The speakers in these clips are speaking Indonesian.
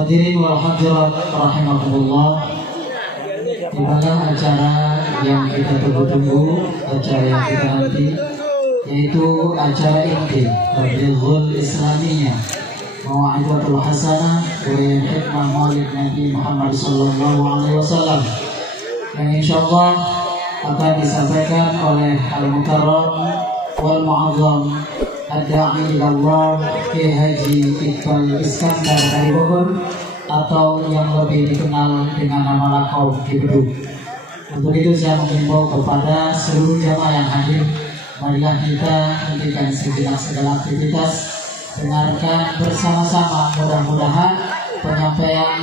Hadirin wal hadirat rahimakumullah. Inilah acara yang kita tunggu-tunggu, acara yang kita nanti, yaitu acara inti Rabiul Islamiyah Mau'izatul Hasanah Bulan Hikmah Maulid Nabi Muhammad sallallahu alaihi wasallam, yang insyaallah akan disampaikan oleh Al-Mukarram wal Mu'azzam Ad-Da'i ilallah Kiai Haji Iqbal Iskandar dari Bogor, atau yang lebih dikenal dengan nama lakop Ki Bedug. Untuk itu saya mengimbau kepada seluruh jamaah yang hadir, marilah kita hentikan sejenak segala aktivitas, dengarkan bersama-sama. Mudah-mudahan penyampaian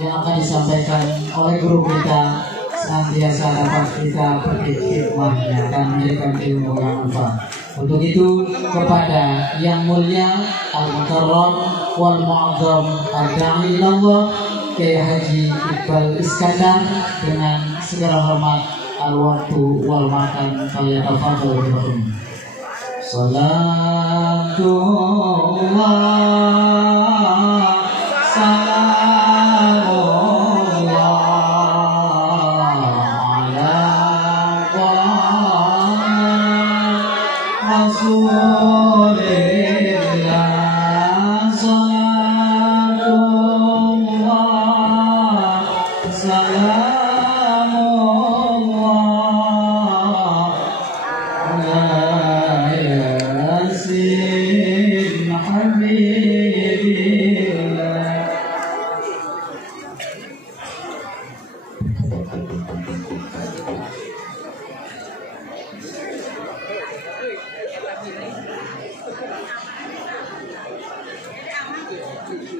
yang akan disampaikan oleh guru kita senantiasa dapat kita petik hikmahnya dan menjadikan ilmu yang manfaat. Untuk itu kepada yang mulia Al-Mukarram wal Mu'azzam Ad-Da'i ilallah Kiai Haji Iqbal Iskandar dengan segala hormat al-waktu wal makan falyatafadhal bihim. Salatullah salamullah ala Rasulillah. Salatullah salamullah ala yasin habibillah.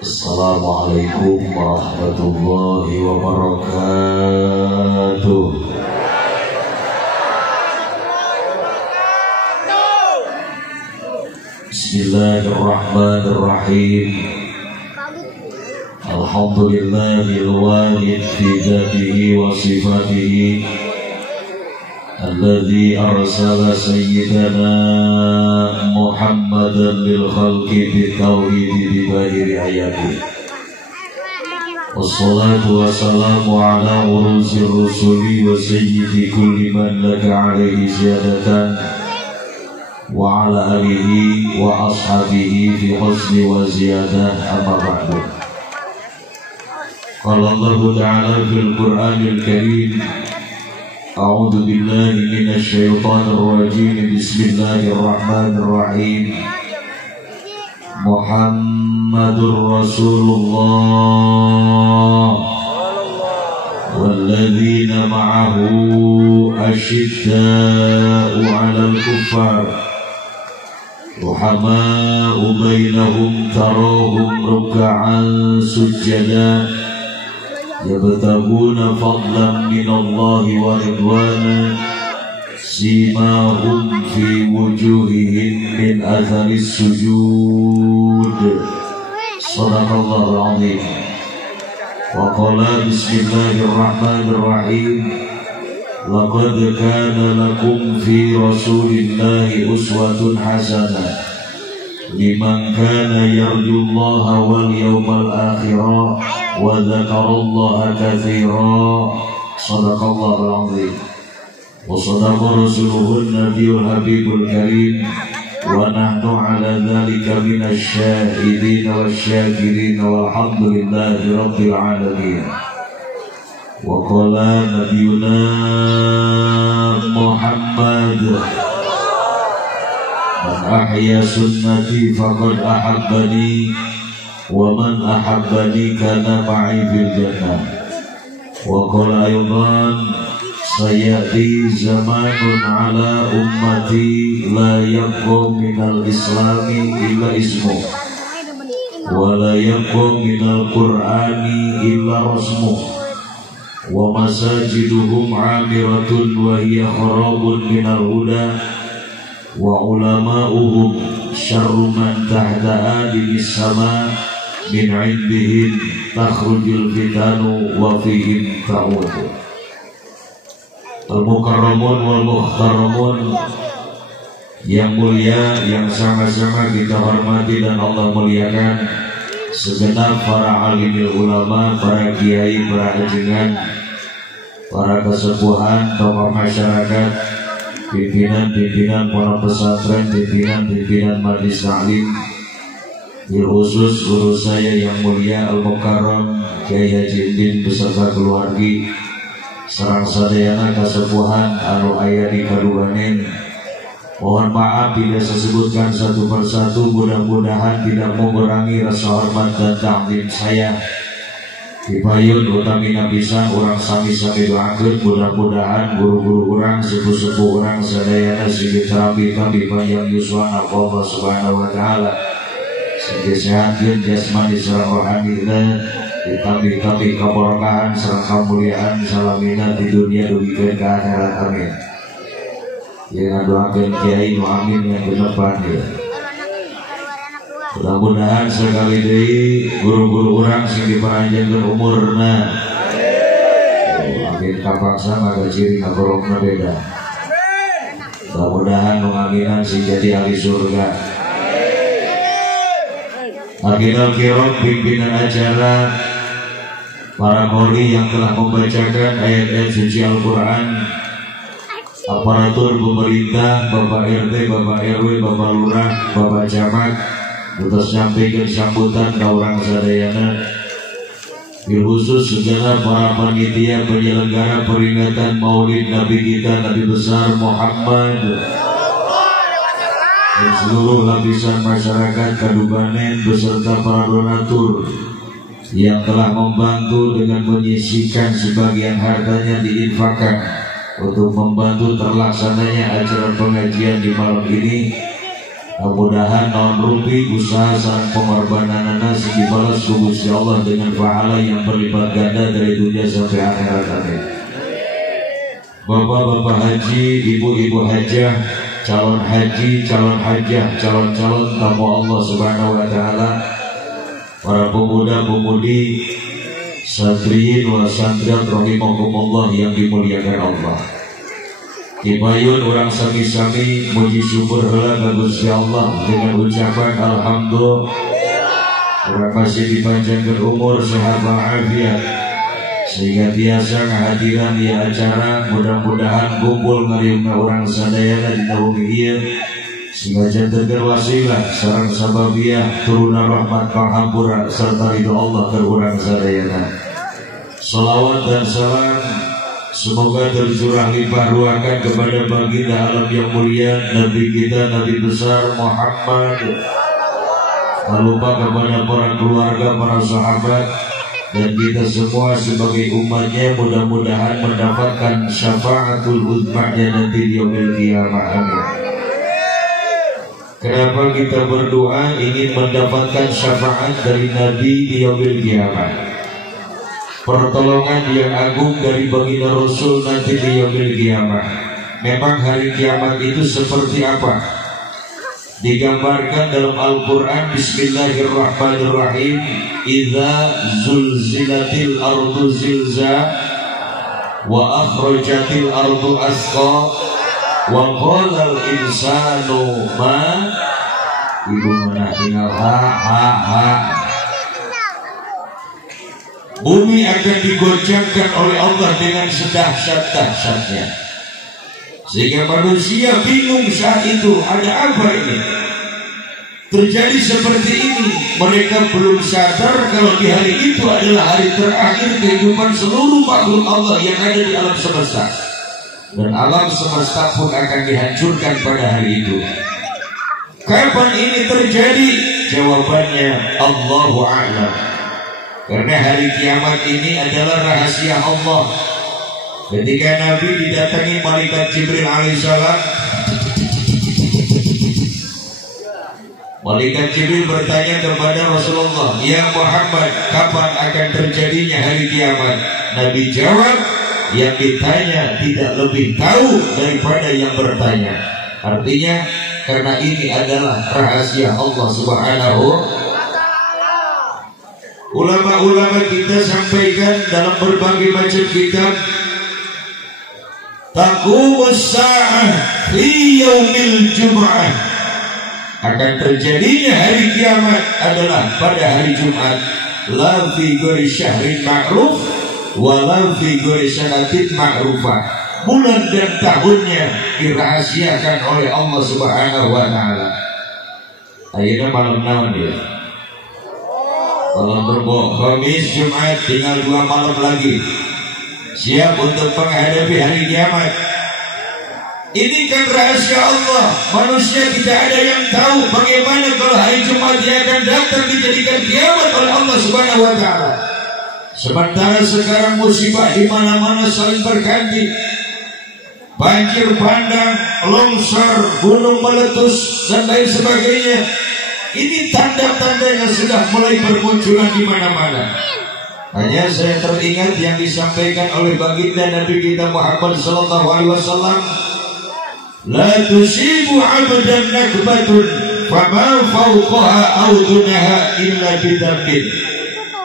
Assalamualaikum warahmatullahi wabarakatuh. Bismillahirrahmanirrahim. Alhamdulillahil wahid fi dzatihi wa sifatihi, alladzi arsala sayyidana Muhammadan lil khalqi bitauhid bi bahiri ayati. Wassalatu wassalamu ala urusir rusuli wa sayyidi kulli man laka alaihi ziyadatan wa ala alihi wa ashabihi fi husni wa ziyadah, amma ba'du. Qala Allah ta'ala fil Qur'anil Karim, a'udzu billahi minasy syaithanir rajim, bismillahirrahmanir rahim. Muhammadur Rasulullah walladzina ma'ahu asyidda'u 'alal kuffar ruhama'u bainahum tarahum ruk'an sujada yabtaguna fadlan minallahi wa ridwana simahum fi wujuhihim min atharis sujud. Sadaqallahul azim. Wa qala bismillahirrahmanirrahim, laqad kana lakum fi rasulillahi uswatun hasanah liman kana yarjullaha wal yawmal akhirah wa dzakarallaha katsiran. Sadaqallahul azim. Wa sadaqa rasuluhun nabiyul habibul karim, wa nahnu ala dzalika minasy syahidin wasyakirin walhamdulillahi rabbil alamin. Wa qala nabiyuna Muhammad, man ahya sunnati faqad ahabbani wa man ahabbani kana ma'i fil jannah. Wa qala aydan, sayati zamanun ala ummati la yabqa minal islami illa ismu wa la yabqa minal qur'ani illa rasmu wa masajiduhum amiratun wa hiya kharabun minal huda wa ulama'uhum syarru man tahta adimis sama min indihim takhrujul fitanu wa fihim ta'udu. Al-Mukarramun wal Muhtaramun, yang mulia, yang sama-sama kita hormati dan Allah muliakan, segenap para alimil ulama, para kiai, para ajengan, para kesepuhan, tokoh masyarakat, pimpinan-pimpinan pondok pesantren, pimpinan-pimpinan majelis taklim, khusus guru saya yang mulia Al-Mukarram Kiai Haji Indin beserta keluarga, sareng sadayana kasepuhan anu aya di kaduganen. Mohon maaf bila saya sebutkan satu persatu, mudah-mudahan tidak mengurangi rasa hormat dan taklim saya. Dipayun utamina pisan orang sami-sami doakeun, mudah-mudahan guru-guru orang, sepuh-sepuh orang sadayana sigi terapi kami panjang yuswana Allah Subhanahu wa taala. Sigi sehatkeun jasmani sareng rohanina, ditampi-tampi kaberkahan sareng kamuliaan salamina di dunia dugikeun ka akhirat, amin. Yang doakan kiai nu amin yang benepan ya. Mudah-mudahan sekali deui guru-guru urang sing dipanjangkeun umurna. Amin kapaksa maka ciri ngagorokna beda. Mudah-mudahan nu aminan sing jadi ahli surga. Akhirul kiram pimpinan acara, para qori yang telah membacakan ayat-ayat suci Al-Qur'an, aparatur pemerintah, Bapak RT, Bapak RW, Bapak Lurah, Bapak Camat, terus nyampaikan sambutan ke orang sadayana, khusus segala para panitia penyelenggara peringatan Maulid Nabi kita, Nabi besar Muhammad, dan seluruh lapisan masyarakat Kaduganen beserta para donatur yang telah membantu dengan menyisihkan sebagian hartanya diinfakkan untuk membantu terlaksananya acara pengajian di malam ini. Mudah-mudahan non rupi usaha sang pengorbananana dibalas Gusti Allah dengan pahala yang berlipat ganda dari dunia sampai akhirat, amin. Bapak-bapak haji, ibu-ibu hajah, calon haji, calon hajah, calon-calon tamu Allah Subhanahu wa taala, para pemuda-pemudi, satriyin wa santriat rahimakumullah yang dimuliakan Allah. Dipayun orang sami-sami muji syukur heula ka Gusti Allah dengan ucapan alhamdulillah. Orang masih dipanjangkan umur, sehat walafiat sehingga biasa kehadiran di acara. Mudah-mudahan kumpul ngariungna orang sadayana di naumi ieu sehingga janten wasilah sareng sababiah turunan rahmat panghampura serta ridho Allah ke urang sadayana. Salawat dan salam semoga tercurah limpah ruahkan kepada baginda alam yang mulia Nabi kita, Nabi besar Muhammad. Tak lupa kepada para keluarga, para sahabat, dan kita semua sebagai umatnya, mudah-mudahan mendapatkan syafaatul uzma'nya nanti di yaumil qiyamah, amin. Kenapa kita berdoa ingin mendapatkan syafaat dari Nabi di yaumil qiyamah? Pertolongan yang agung dari baginda Rasul nanti di yaumil qiyamah. Memang hari kiamat itu seperti apa? Digambarkan dalam Al-Quran. Bismillahirrahmanirrahim. Idza zulzilatil ardu zilza wa akhrajatil ardu asqa wa qalal insanu ma. Ibu menahina ha. Bumi akan digoncangkan oleh Allah dengan sedahsyat-dahsyatnya, sehingga manusia bingung saat itu, ada apa ini? Terjadi seperti ini. Mereka belum sadar kalau di hari itu adalah hari terakhir kehidupan seluruh makhluk Allah yang ada di alam semesta, dan alam semesta pun akan dihancurkan pada hari itu. Kapan ini terjadi? Jawabannya Allahu a'lam. Karena hari kiamat ini adalah rahasia Allah. Ketika Nabi didatangi malaikat Jibril alaihissalam, malaikat Jibril bertanya kepada Rasulullah, "Ya Muhammad, kapan akan terjadinya hari kiamat?" Nabi jawab, yang ditanya tidak lebih tahu daripada yang bertanya. Artinya, karena ini adalah rahasia Allah Subhanahu. Ulama-ulama kita sampaikan dalam berbagai macam kitab, taqumus sa'ah fi yaumil jum'ah. akan terjadinya hari kiamat adalah pada hari Jumat. La fi ghairi syahrin ma'ruf wa la fi ghairi sanatin ma'rufah. Bulan dan tahunnya dirahasiakan oleh Allah Subhanahu wa taala. Ayeuna malam naon dia? Malam Rebo, Kamis, Jumat, tinggal 2 malam lagi. Siap untuk menghadapi hari kiamat. Ini kan rahasia Allah. Manusia tidak ada yang tahu bagaimana kalau hari Jumat dia akan datang dijadikan kiamat oleh Allah Subhanahu wa taala. Sementara sekarang musibah di mana-mana saling berganti. Banjir bandang, longsor, gunung meletus dan lain sebagainya. Ini tanda-tandanya sudah mulai bermunculan di mana-mana. Hanya saya teringat yang disampaikan oleh baginda Nabi kita Muhammad sallallahu alaihi wasallam, la tusibu 'abdan nakbatun fama fawqaha aw dunaha illa bidambin.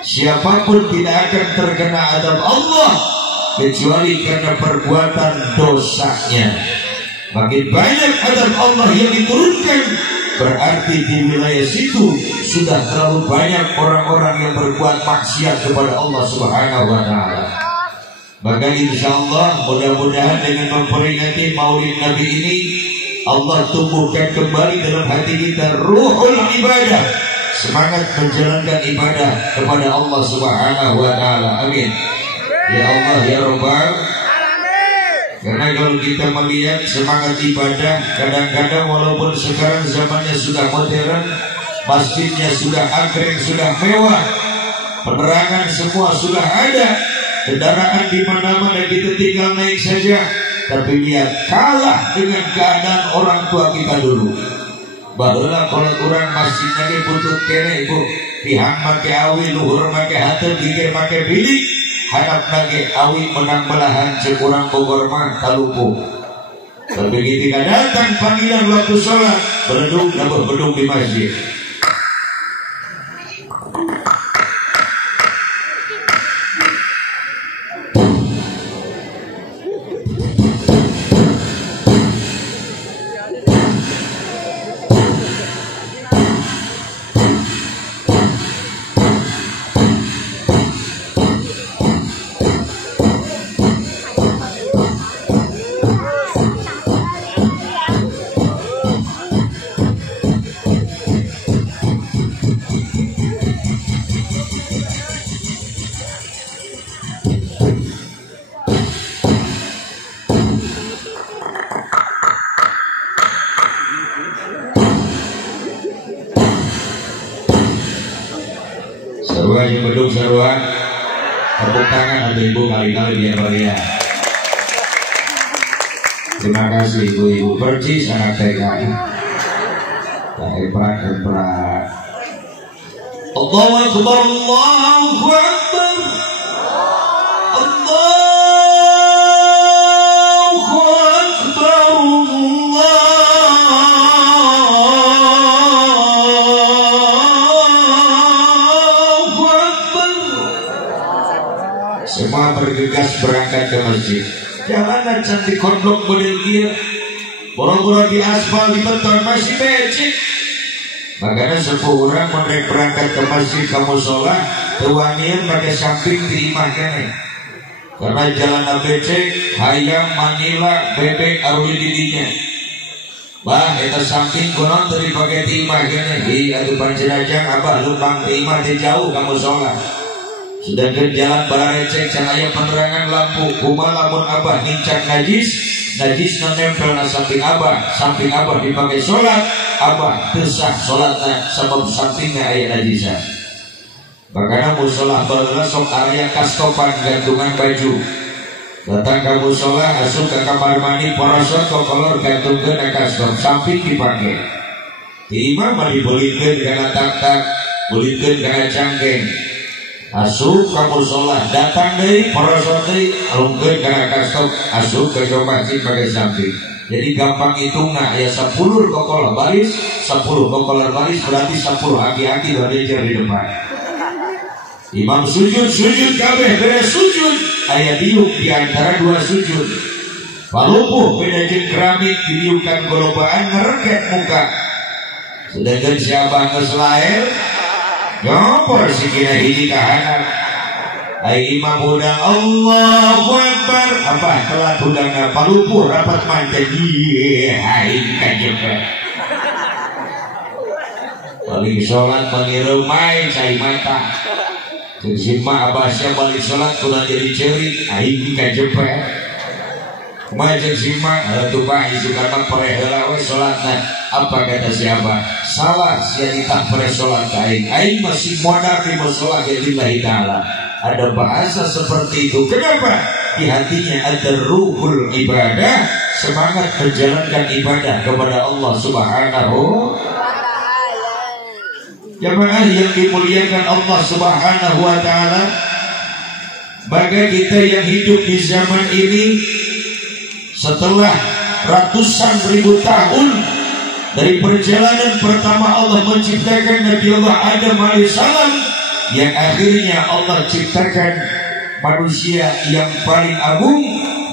Siapapun tidak akan terkena azab Allah kecuali karena perbuatan dosanya. Makin banyak azab Allah yang diturunkan, berarti di wilayah situ sudah terlalu banyak orang-orang yang berbuat maksiat kepada Allah Subhanahu wa taala. Maka insyaallah mudah-mudahan dengan memperingati Maulid Nabi ini Allah tumbuhkan kembali dalam hati kita ruhul ibadah, semangat menjalankan ibadah kepada Allah Subhanahu wa taala. Amin. Ya Allah ya Rabbal. Karena kalau kita melihat semangat ibadah, kadang-kadang walaupun sekarang zamannya sudah modern, masjidnya sudah angkring, sudah mewah, penerangan semua sudah ada, kendaraan di mana-mana kita tinggal naik saja, tapi lihat kalah dengan keadaan orang tua kita dulu. Baheula kalau kurang masjidnya ge butut kene ibu, tihang make awi, luhur make hateut, gige make bilik, hadap lagi awi menang belahan sekurang Bogor mah kalupu. Begitu datang panggilan waktu sholat, beledung nambah bedung di masjid. Sarwanya bedung sarwa, tepuk tangan atau ibu kali-kali biar meriah. Terima kasih ibu-ibu percis anak TK. Hebat. Allahu Akbar, Allahu Akbar, Allahu Akbar. Semua bergegas berangkat ke masjid. Jalanan cantik kodok model kia, boro-boro di aspal, di beton masih becek. Makanya sepuh orang mereka berangkat ke masjid kamu sholat, tuanian pakai samping di imah kene. Karena jalan becek, hayam, manila, bebek, aruli didinya. Bah, eta samping konon dari pakai di imah kene. Iya, itu panjenajang abah lumpang di imah di jauh kamu sholat. Sedangkan jalan barecek cahaya penerangan lampu kuma lamun abah nincak najis nempel na samping abah dipakai sholat, abah tersah sholatnya sebab sampingnya aya najisan. Makanya musola baheula sok area kastopan gantungan baju. Datang ke musola asup ke kamar mandi porosot kokolor gantungkeun ka kastop samping dipakai. Di imam mah dibelikeun kana tak-tak, belikeun kana cangkeng. Asup kamu sholat, datang dari porosot dari alungkeun kana kastop, asup ke masjid pakai samping. Jadi gampang hitungan ya 10 kokolor baris, 10 kokolor baris berarti 10 aki-aki berdejar di depan. Imam sujud kabeh beres sujud aya diuk di antara dua sujud. Palupuh beda jeung keramik didiukan golobaan ngereket muka. Sedangkan siapa geus lair nyopor sikina hiji kahanan. Ai imam udah Allahu Akbar apa telat udangna palupuh rapat manten aing kajepet. Balik sholat mengiru main cai mata. Kejima abasnya balik sholat kurang jadi cerik aing kajepet. Majeng sima tuh Pak isu karena perehela we sholatna apa kata siapa salah sia ditah pere sholat aing masih modal di sholat lillahi ta'ala. Ada bahasa seperti itu. Kenapa? Di hatinya ada ruhul ibadah, semangat menjalankan ibadah kepada Allah Subhanahu. Jamaah yang dimuliakan Allah Subhanahu wa ta'ala, bagi kita yang hidup di zaman ini setelah ratusan ribu tahun dari perjalanan pertama Allah menciptakan Nabi Allah Adam alaihissalam, yang akhirnya Allah ciptakan manusia yang paling agung,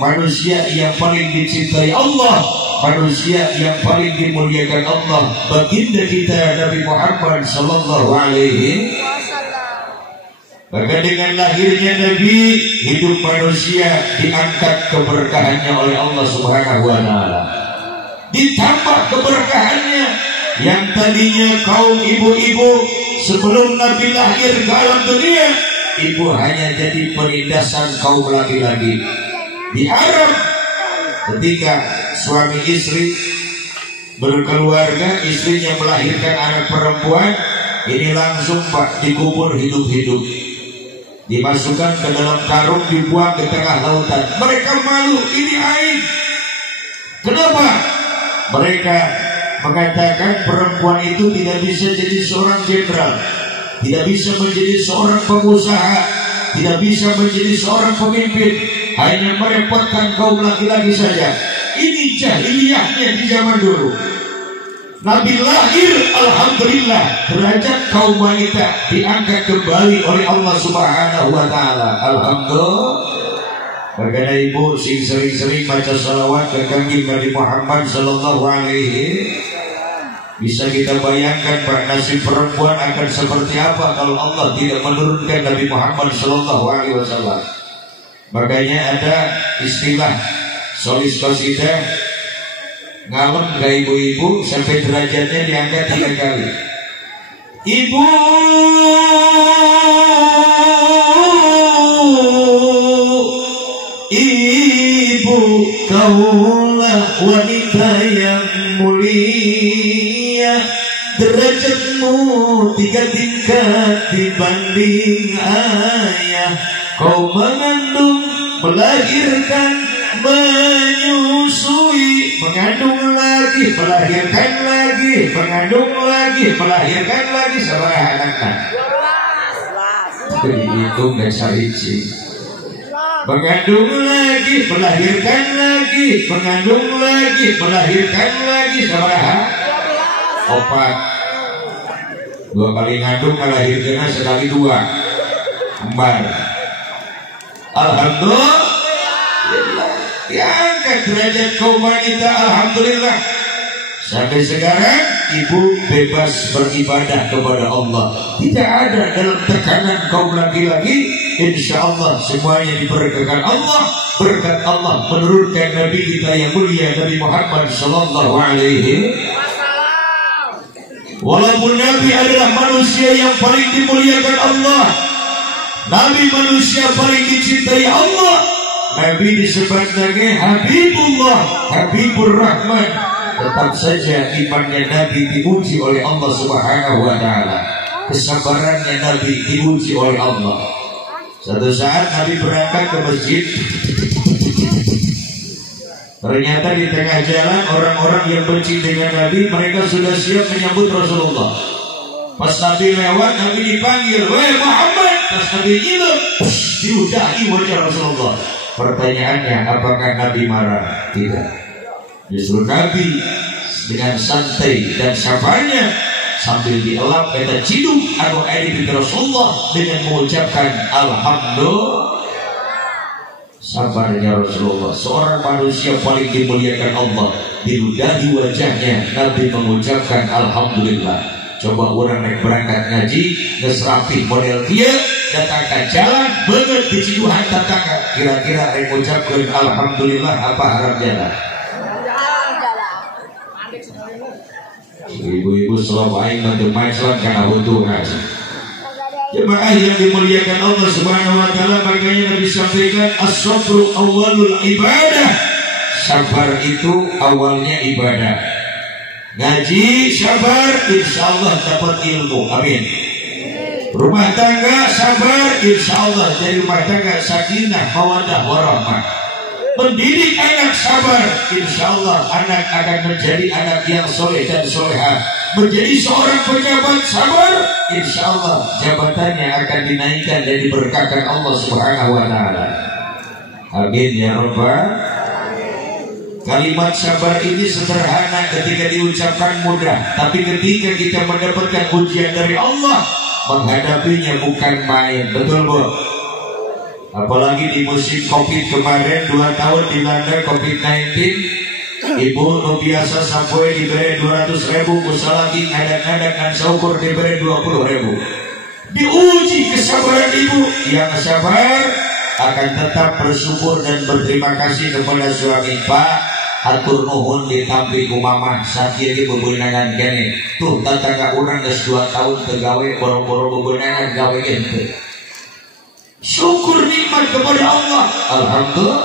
manusia yang paling dicintai Allah, manusia yang paling dimuliakan Allah, baginda kita Nabi Muhammad sallallahu alaihi wasallam. Maka dengan lahirnya Nabi, hidup manusia diangkat keberkahannya oleh Allah Subhanahu wa taala. Ditambah keberkahannya yang tadinya kaum ibu-ibu sebelum Nabi lahir ke alam dunia, ibu hanya jadi penindasan kaum laki-laki. Di Arab ketika suami istri berkeluarga, istrinya melahirkan anak perempuan, ini langsung Pak dikubur hidup-hidup, dimasukkan ke dalam karung, dibuang ke tengah lautan. Mereka malu, ini aib. Kenapa? Mereka mengatakan perempuan itu tidak bisa jadi seorang jenderal, tidak bisa menjadi seorang pengusaha, tidak bisa menjadi seorang pemimpin, hanya merepotkan kaum laki-laki saja. Ini jahiliyahnya di zaman dulu. Nabi lahir, alhamdulillah, derajat kaum wanita diangkat kembali oleh Allah Subhanahu wa taala. Alhamdulillah. Bagaimana ibu sing sering-sering baca salawat ke kanjeng Nabi Muhammad sallallahu alaihi, bisa kita bayangkan Pak, nasib perempuan akan seperti apa kalau Allah tidak menurunkan Nabi Muhammad sallallahu alaihi wasallam. Makanya ada istilah solis qasidah ngalem ke ibu-ibu sampai derajatnya diangkat 3 kali. Ibu kaulah wanita yang mulia, derajatmu 3 tingkat dibanding ayah. Kau mengandung, melahirkan, menyusui, mengandung lagi, melahirkan lagi, mengandung lagi, melahirkan lagi, sabaraha anakna? Itu gak sariji. Mengandung lagi, melahirkan lagi, mengandung lagi, melahirkan lagi, sabaraha? 4. 2 kali ngandung, melahirkan sekali 2. 4. Alhamdulillah, diangkat derajat kaum wanita, alhamdulillah. Sampai sekarang ibu bebas beribadah kepada Allah, tidak ada dalam tekanan kaum laki-laki. Insya Allah semuanya diberkahikan Allah. Berkat Allah menurunkan Nabi kita yang mulia Nabi Muhammad sallallahu alaihi wasallam. Walaupun Nabi adalah manusia yang paling dimuliakan Allah, Nabi manusia paling dicintai Allah, Nabi disebut sebagai Habibullah, Habibur Rahman, tetap saja imannya Nabi diuji oleh Allah Subhanahu wa taala. Kesabarannya Nabi diuji oleh Allah. Satu saat Nabi berangkat ke masjid, ternyata di tengah jalan orang-orang yang benci dengan Nabi, mereka sudah siap menyambut Rasulullah. Pas Nabi lewat, Nabi dipanggil, "Wahai Muhammad!" Pas Nabi nyilam, diudahi wajah Rasulullah. Pertanyaannya, apakah Nabi marah? Tidak. Justru Nabi dengan santai dan sabarnya sambil dielap kata ciduk anu aya di Rasulullah dengan mengucapkan alhamdulillah. Sabarnya Rasulullah, seorang manusia paling dimuliakan Allah, diludahi wajahnya Nabi mengucapkan alhamdulillah. Coba orang naik berangkat ngaji geus rapi model kieu datang ke jalan beungeut di ciduhan tetangga kira-kira rek ngucapkeun alhamdulillah apa harap jalan. Ibu-ibu selalu aing bantu masalah karena butuh ngaji. Jemaah yang dimuliakan Allah Subhanahu wa taala, makanya Nabi sampaikan as-sabru awwalul ibadah. Sabar itu awalnya ibadah. Ngaji sabar insyaallah dapat ilmu. Amin. Rumah tangga sabar insyaallah jadi rumah tangga sakinah mawaddah warahmah. Mendidik anak sabar insyaallah anak akan menjadi anak yang soleh dan solehah. Menjadi seorang pejabat sabar insyaallah jabatannya akan dinaikkan dan diberkahkan Allah Subhanahu wa taala. Amin ya rabbal. Kalimat sabar ini sederhana ketika diucapkan mudah, tapi ketika kita mendapatkan ujian dari Allah menghadapinya bukan main. Betul bu? Apalagi di musim Covid kemarin 2 tahun dilanda Covid-19, ibu nu biasa sampai diberi 200.000 usaha lagi ngadak-ngadak kan saukur diberi 20.000. Diuji kesabaran ibu yang sabar akan tetap bersyukur dan berterima kasih kepada suami. Pak atur nuhun ditampi ku mamah sakieu ge bebeunangan kene tuh tetangga urang geus 2 tahun teu gawe boro-boro bebeunangan gawe ge. Syukur nikmat kepada Allah. Alhamdulillah.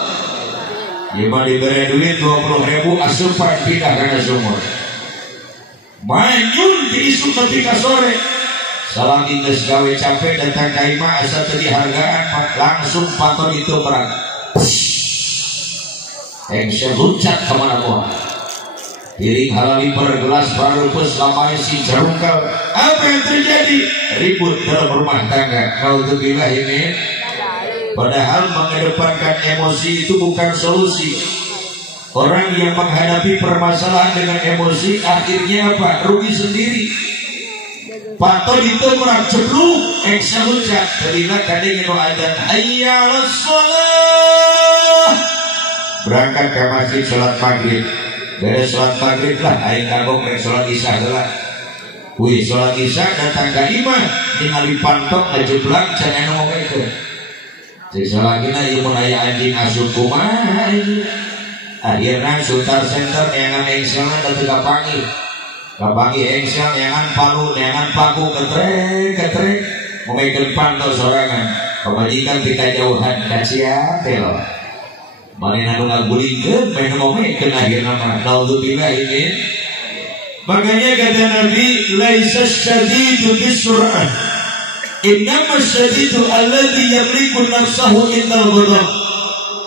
Iman diberi duit 20.000 asupan pindah karena sumur. Manyun diisuk nepi ka sore. Salagi geus gawe capek datang ka imah asa teu dihargaan langsung paton itu perang. Engsel luncat kemana-mana. Piring halaliper gelas baru pus lamanya si jarungkal. Apa yang terjadi? Ribut dalam rumah tangga. Naudzubillah ini. Padahal mengedepankan emosi itu bukan solusi. Orang yang menghadapi permasalahan dengan emosi akhirnya apa? Rugi sendiri. Paton itu merang cebluk. Engsel luncat. Terlihat kadang itu adzan hayya 'alas shalah. Berangkat ke masjid sholat maghrib. Beres sholat maghrib lah aing kagok rek sholat isya heula. Wih sholat isya datang ka imah ningali pantok ngajeblak can anu ngomongkeun. Cek salagina ieu mun aya anjing asup kumaha anjing. Akhirna Sultan Center neangan engselna teu kapanggih. Kapanggih engsel neangan palu neangan paku ketrek ngomongkeun pantok sorangan. Pamajikan ti kajauhan kacia teh loh. Manehna nu ngagulingkeun main ngomongkeun akhirna mah naudzubillah ini. Makanya kata Nabi laisa syadidu bisur'ah innama syadidu alladhi yamliku nafsahu indal ghadab.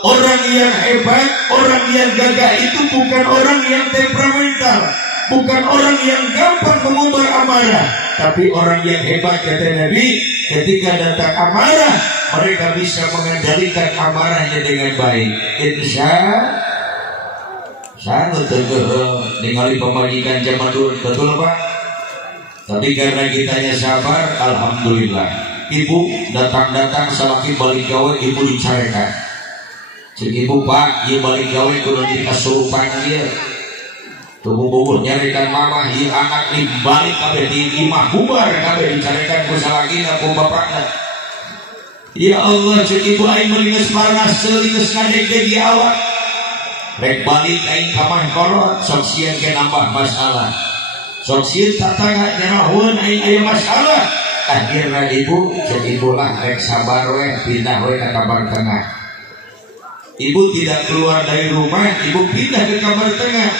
Orang yang hebat, orang yang gagah itu bukan orang yang temperamental, bukan orang yang gampang mengumbar amarah, tapi orang yang hebat kata Nabi ketika datang amarah mereka bisa mengendalikan amarahnya dengan baik. Insya sangat ningali pemajikan zaman dulu, betul Pak? Tapi karena kitanya sabar, alhamdulillah. Ibu datang salaki balik gawe, ibu dicarekan. Cik ibu Pak, ibu balik gawe kudu dikasurupan dia. Tubuh nyarekan mama, ieu anak dibalik kabeh di imah bubar kabeh dicarekan ku salakina ku bapakna. Ya Allah, cek ibu aing meuli geus panas seuli geus ngadeg-deg awak. Rek balik aing ka kolot, sok sieun ke nambah masalah. Sok sieun tatangga nyarahueun aing aya masalah. Akhirna ibu, cek ibu lah rek sabar we, pindah we ka kamar tengah. Ibu tidak keluar dari rumah, ibu pindah ke kamar tengah.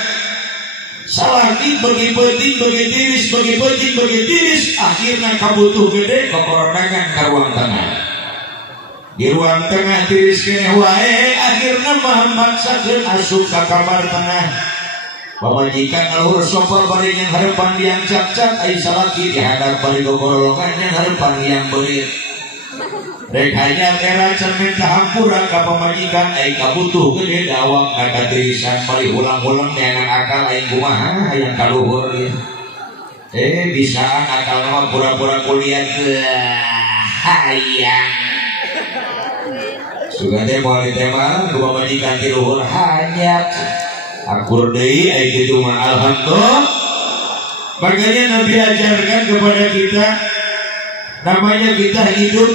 Salaki bagi penting, bagi tiris, bagi penting, bagi tiris. Akhirnya kabutuh gede kekoronangan ke ruang tengah. Di ruang tengah tiris kene wae. Akhirnya maksakeun asup ke kamar tengah. Pamajikan alur sofa bari yang harapan yang cap-cap. Ai salaki dihadap bari gogolongan yang harapan yang berit. Rek hanya era cermin kahampura ka pamajikan ai kabutuh gede dawang ka tirisan bari ulang-ulang neangan akal aing kumaha hayang kaluhur gitu. Bisaan akal nama pura-pura kuliah ke hayang. Suga teh moal tema ku pamajikan ti luhur hanyat. akur deui aya kitu mah alhamdulillah. Makanya Nabi ajarkan kepada kita, namanya kita hidup,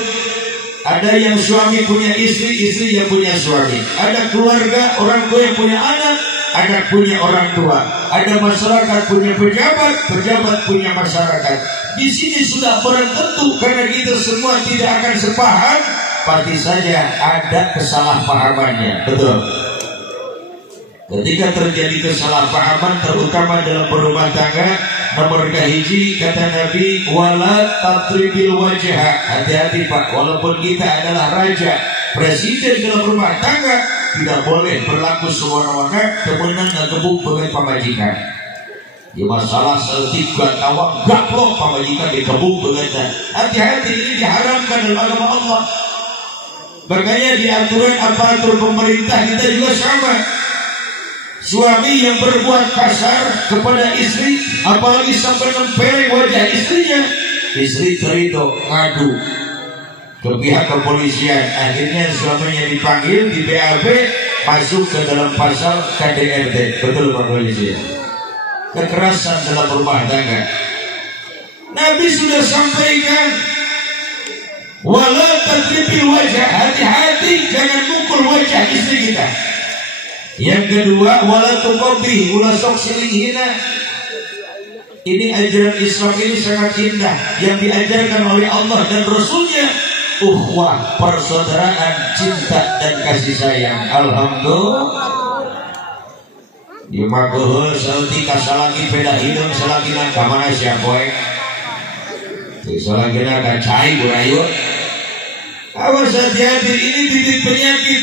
ada yang suami punya istri, istri yang punya suami, ada keluarga, orang tua yang punya anak, ada punya orang tua, ada masyarakat punya pejabat, pejabat punya masyarakat. Di sini sudah barang tentu karena kita semua tidak akan sepaham, pasti saja ada kesalahpahamannya, betul. Ketika terjadi kesalahpahaman terutama dalam berumah tangga, nomor kahiji kata Nabi, wala tatribil wajah. Hati-hati Pak, walaupun kita adalah raja, presiden dalam rumah tangga, tidak boleh berlaku semena-mena temenan ngegebuk dengan pamajikan. Di masalah setik gatawa gaplok pamajikan digebuk dengan. Hati-hati, ini diharamkan dalam agama Allah. Makanya di aturan aparatur pemerintah kita juga sama. Suami yang berbuat kasar kepada istri, apalagi sampai nempeleng wajah istrinya, istri terido ngadu ke pihak kepolisian. Akhirnya suaminya dipanggil di BAB, masuk ke dalam pasal KDRT. Betul Pak Polisi? Kekerasan dalam rumah tangga. Nabi sudah sampaikan, wala tadribil wajah, hati-hati jangan mukul wajah istri kita. Yang kedua, wala tuqabbih, ulah sok siling hina. Ini ajaran Islam ini sangat indah, yang diajarkan oleh Allah dan Rasulnya, ukhuwah, persaudaraan, cinta dan kasih sayang. Alhamdulillah. Di mageul salti kasalaki peda hidung salakina ka mana sia poe. Salakina ka cai burayu. Awas hati-hati, ini titik penyakit.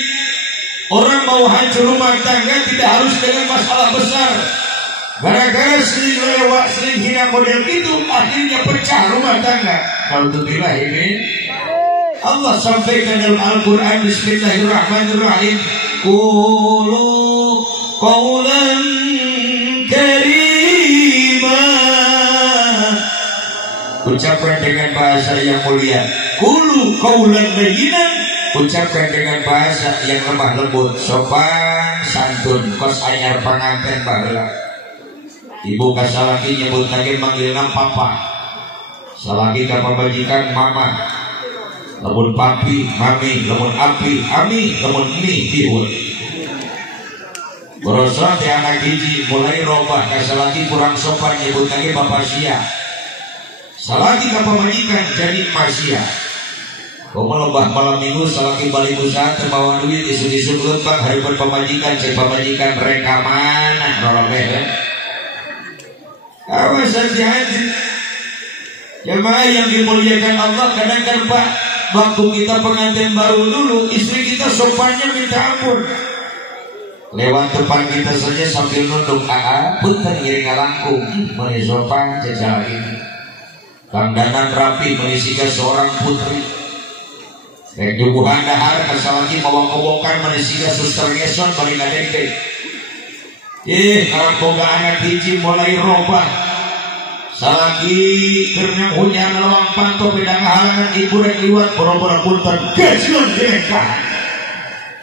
Orang mau hancur rumah tangga tidak harus dengan masalah besar. Gara-gara sering lewat, sering hina model itu, akhirnya pecah rumah tangga. Alhamdulillah ini Allah sampaikan dalam Al-Quran, bismillahirrahmanirrahim, qulu qawlan karima, ucapkan dengan bahasa yang mulia. Qulu qawlan bayyinan, ucapkan dengan bahasa yang lemah lembut, sopan santun, kos anyar panganten baheula. Ibu ka salaki nyebut lagi manggilna papa, salaki ka pamajikan mama, lamun papi mami, lamun api ami, lamun mi bihun. Berasa teh anak hiji mulai robah ka salaki kurang sopan nyebut lagi bapak sia, salaki ka pamajikan jadi masia. Kamu lobah malam minggu salaki balik usaha terbawa duit isu-isu lembang haripan pemajikan cek pemajikan mereka mana nolobeh kan. Awas hati-hati jemaah yang dimuliakan Allah. Kadang-kadang Pak, waktu kita pengantin baru dulu, istri kita sopannya minta ampun. Lewat depan kita saja sambil nunduk, punten ngiring ngalangkung, meni sopan jejal ini. Kangdanan rapi menisikan seorang putri. Jubuhan dahar kasalaki mawang-wawokan menisikan suster ngeson balik ngadek. Karang boga anak hiji mulai robah. Salaki kerna hujan lawang panto beda ngahalangan ibu dan liwat boro-boro punten gajlon direkah.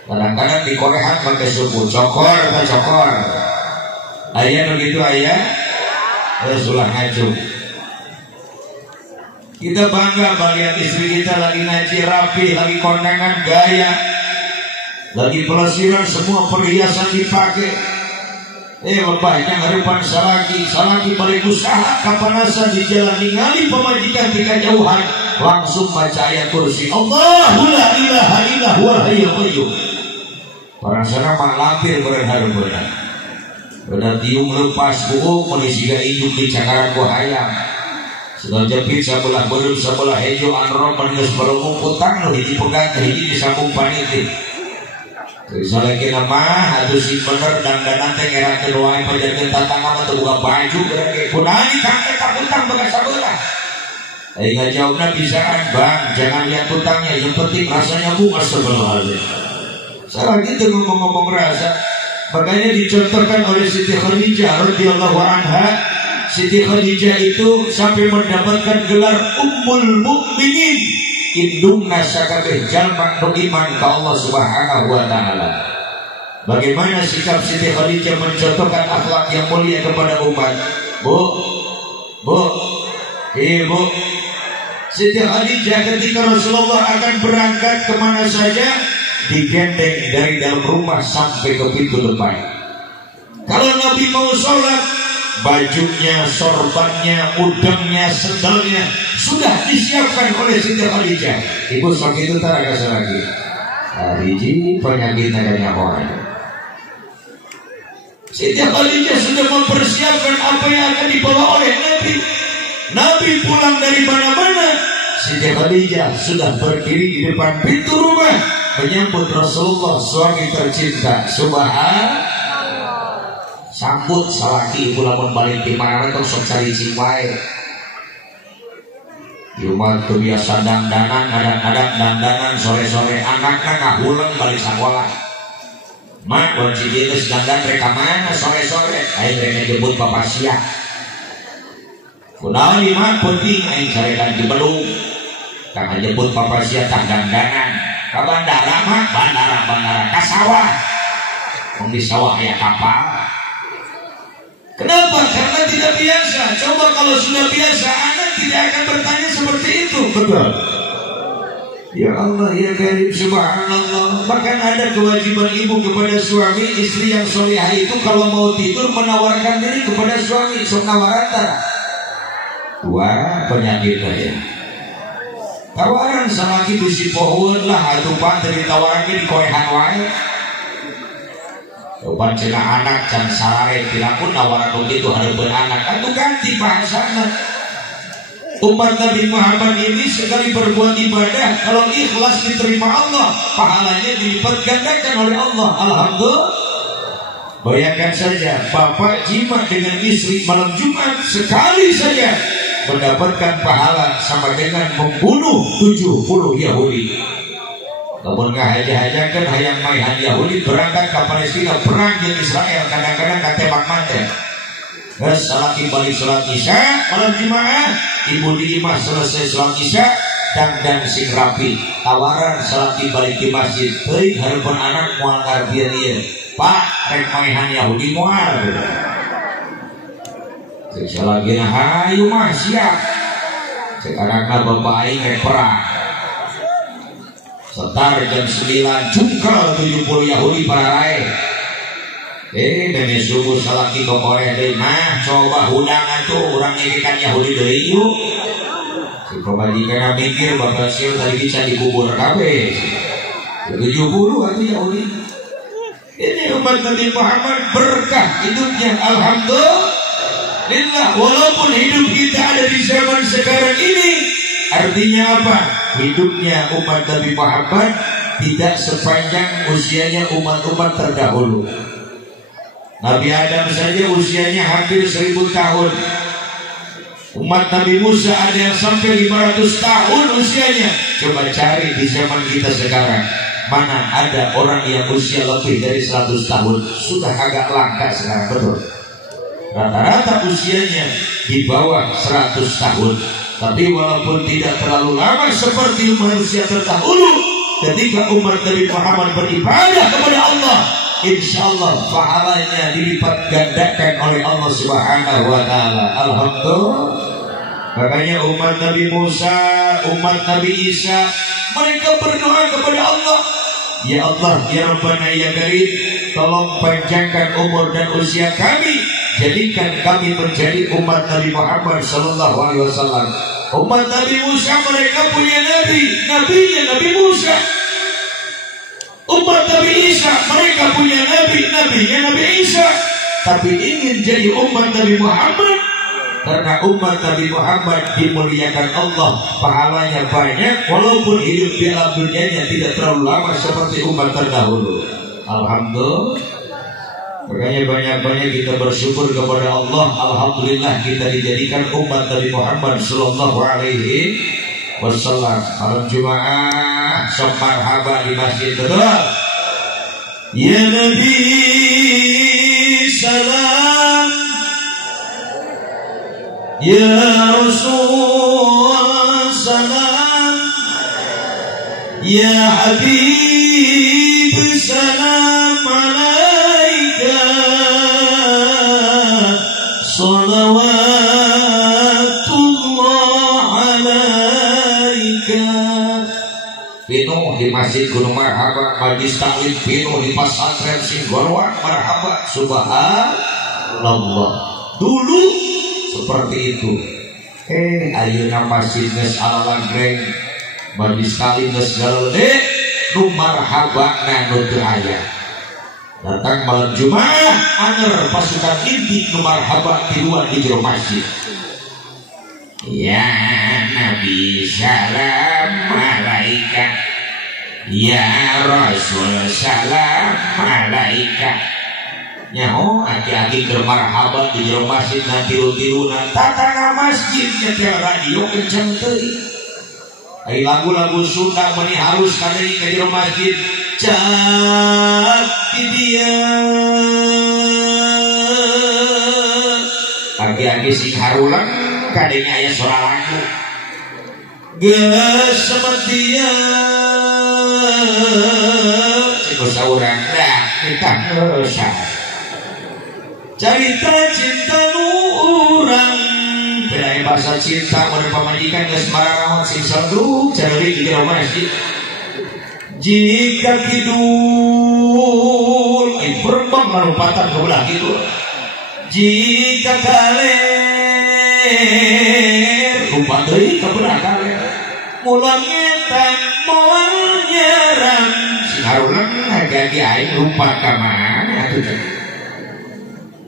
Kadang-kadang di korehan pakai suku cokor atau cokor. Ayah begitu ayah. Sulah ngaju. Kita bangga melihat istri kita lagi ngaji rapi, lagi kondangan gaya, lagi pelesiran semua perhiasan dipakai. Bapaknya harapan salaki balik usaha kapanasan di jalan ningali pemajikan tingkat jauhan, langsung baca ayat kursi Allahu la ilaha illa huwal hayyul qayyum. Orang sana mah lampir berenhar-berenhar. Benar tiung lepas buku menisiga induk di cakaran buahayam. Sudah jepit sebelah berum sebelah hejo anro meningus berumum utang lo hiji pegang hiji disambung paniti. Misalnya kita mah atau si bener dandanan teh ngerak kedua yang pajakin tatangan atau buka baju berarti kunani kakek tak utang bekas sebelah. Nggak jawabnya bisaan bang, jangan lihat utangnya, yang penting rasanya bunga sebelah aja. Salah gitu ngomong-ngomong rasa. Makanya dicontohkan oleh Siti Khadijah radhiyallahu anha. Siti Khadijah itu sampai mendapatkan gelar Ummul Mukminin, indung nasakabeh jalma nu iman ka Allah Subhanahu wa taala. Bagaimana sikap Siti Khadijah mencontohkan akhlak yang mulia kepada umat? Ibu, Siti Khadijah ketika Rasulullah akan berangkat kemana saja digendeng dari dalam rumah sampai ke pintu depan. Kalau Nabi mau sholat, bajunya, sorbannya, udangnya, sendalnya sudah disiapkan oleh Siti Khadijah. Ibu sok itu tak ada lagi. Hiji penyakit neganya orang. Siti Khadijah sudah mempersiapkan apa yang akan dibawa oleh Nabi. Nabi pulang dari mana-mana, Siti Khadijah sudah berdiri di depan pintu rumah menyambut Rasulullah suami tercinta. Subhanallah. Sambut salaki ibu lamun balik di mana itu sok cari cipai. Di rumah itu biasa dandanan, kadang-kadang dandanan sore-sore anaknya ngahulang balik sekolah. Mak, bon si dia sedangkan mereka mana sore-sore ayo mereka jemput bapak siap. Kunaon di mak penting ayo sarekan di belum. Kang jemput bapak siap tak dandanan. Ka bandara mak, bandara ka sawah. Wong di sawah ya kapal. Kenapa? Karena tidak biasa. Coba kalau sudah biasa, anak tidak akan bertanya seperti itu. Betul. Ya Allah, ya Karim, subhanallah. Bahkan ada kewajiban ibu kepada suami, istri yang solehah itu kalau mau tidur menawarkan diri kepada suami. Sok nawaranta. Wah, penyakit aja. Tawaran salaki bisi pohon lah, atuh pan dari tawaran di koehan wae. Tupan cina anak can sarare tilapun nawaran begitu hareupeun anak. Atuh ganti bahasana. Umat Nabi Muhammad ini sekali berbuat ibadah, kalau ikhlas diterima Allah, pahalanya dilipat gandakan oleh Allah. Alhamdulillah. Bayangkan saja, bapak jima dengan istri malam Jumat sekali saja mendapatkan pahala sama dengan membunuh 70 Yahudi. Namun ngahaja-hajakan hayang maihan Yahudi berangkat ke Palestina perang dengan Israel, kadang-kadang katembak mati. Salaki balik sholat isya malam Jumat, ibu di imah selesai sholat isya dan sing rapi. Tawaran salaki balik di masjid, hei harapun anak mual ngarbian ieu. Pak, rek maihan Yahudi mual. Cek salaki na hayu mah siap. Cek anakna bapak aing rek perang. Setar jam 9 cungkel 70 Yahudi para rae. Demi subuh salaki ke Korea deh, nah coba undangan tuh orang ngikikan Yahudi deh yuk. Si kebajikan mikir bakal siul tadi bisa dikubur kabeh. 70 itu Yahudi. Ini umat Nabi Muhammad berkah hidupnya, alhamdulillah. Walaupun hidup kita ada di zaman sekarang ini, artinya apa? Hidupnya umat Nabi Muhammad tidak sepanjang usianya umat-umat terdahulu. Nabi Adam saja usianya hampir 1000 tahun. Umat Nabi Musa ada yang sampai 500 tahun usianya. Coba cari di zaman kita sekarang, mana ada orang yang usia lebih dari 100 tahun. Sudah agak langka sekarang, betul. Rata-rata usianya di bawah 100 tahun. Tapi walaupun tidak terlalu lama seperti manusia terdahulu, ketika umat Nabi Muhammad beribadah kepada Allah, insyaallah pahalanya dilipat gandakan oleh Allah Subhanahu wa taala. Alhamdulillah. Makanya umat Nabi Musa, umat Nabi Isa, mereka berdoa kepada Allah, ya Allah, ya Rabbana ya Karim, tolong panjangkan umur dan usia kami, jadikan kami menjadi umat Nabi Muhammad sallallahu alaihi wasallam. Umat Nabi Musa mereka punya nabi, nabinya Nabi Musa. Umat Nabi Isa mereka punya nabi, nabinya Nabi Isa. Tapi ingin jadi umat Nabi Muhammad, karena umat Nabi Muhammad dimuliakan Allah, pahalanya banyak, walaupun hidup di alam dunianya tidak terlalu lama seperti umat terdahulu. Alhamdulillah. Makanya banyak-banyak kita bersyukur kepada Allah. Alhamdulillah kita dijadikan umat Nabi Muhammad sallallahu alaihi wasallam. Malam Jumat sok marhaba di masjid, betul. Ya Nabi salam, ya Rasul salam, ya Habib salam alaikum. di Masjid Gunung Marhaba, majlis taklim penuh di pesantren Singgorwan Marhaba. Subhanallah. Dulu seperti itu. Ayeuna masjid geus alalangreng, majlis taklim geus galeude, nu marhaba na nu teu aya. Datang malam Jumat, anger pasukan inti nu marhaba tiluan di jero masjid. Ya Nabi salam malaika, ya Rasul salam malaika. Nyaho aki-aki keur marhaba di jero masjid nanti tilu-tiluna tatangga masjid nyetel radio kenceng teuing. Ai lagu-lagu Sunda meni harus ka deui ka jero masjid. Jati dia aki-aki sing harulang kadenya aya suara lagu. Geus semetia cek saurang dah kita ngeusan. Cerita cinta nu urang beda bahasa cinta mun pamajikan geus mararaon sing sandu cari di jero masjid. Jika kidul berbang lalu patah ke belah kidul. Jika kaler rupa deui ke belah kaler. Mulang ngetan moal nyerang sing harulang hagagi aing rupa ka mana atuh.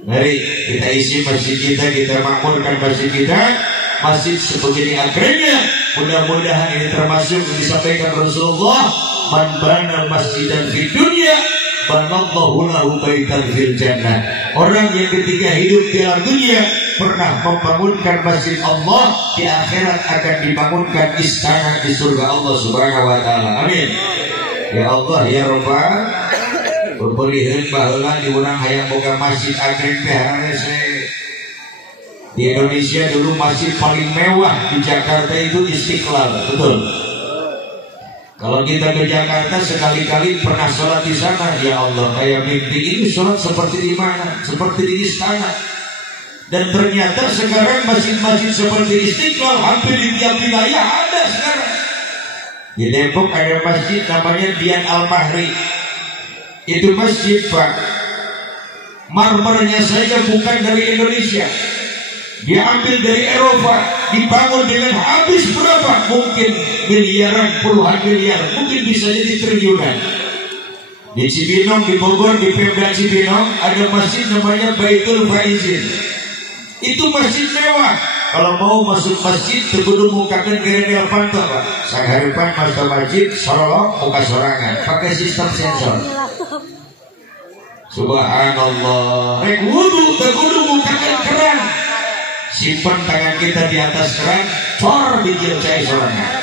Mari kita isi masjid kita makmurkan masjid kita, masjid sebegini agrenya. Mudah-mudahan ini termasuk yang disampaikan Rasulullah, man bana masjidan fid dunya banallahu lahu baitan fil jannah. Orang yang ketika hidup di alam dunia pernah membangunkan masjid Allah, di akhirat akan dibangunkan istana di surga Allah Subhanahu wa taala. Amin. Ya Allah ya Rabbal Beriheun baheula di urang hayang boga masjid agreng teh hareureuse. Di Indonesia dulu masjid paling mewah di Jakarta itu Istiqlal, betul. Kalau kita ke Jakarta sekali-kali pernah sholat di sana, ya Allah kayak mimpi ini sholat seperti di mana? Seperti di istana. Dan ternyata sekarang masjid-masjid seperti Istiqlal hampir di tiap wilayah ada sekarang. Di Depok ada masjid namanya Dian Al-Mahri. Itu masjid Pak, marmernya saja bukan dari Indonesia, dia ambil dari Eropa, dibangun dengan habis berapa? Mungkin miliaran, puluhan miliar, mungkin bisa jadi triliunan. Di Cibinong, di Bogor, di Pemda Cibinong ada masjid namanya Baitul Faizin. Itu masjid mewah. Kalau mau masuk masjid kudu mukakeun Gerendel Panto Pak. Sanghareupan masuk masjid sorolok muka sorangan pakai sistem sensor. Subhanallah. Rek wudu kudu mukakeun keran. Simpen tangan kita di atas keran, cor bikin cai sorangan.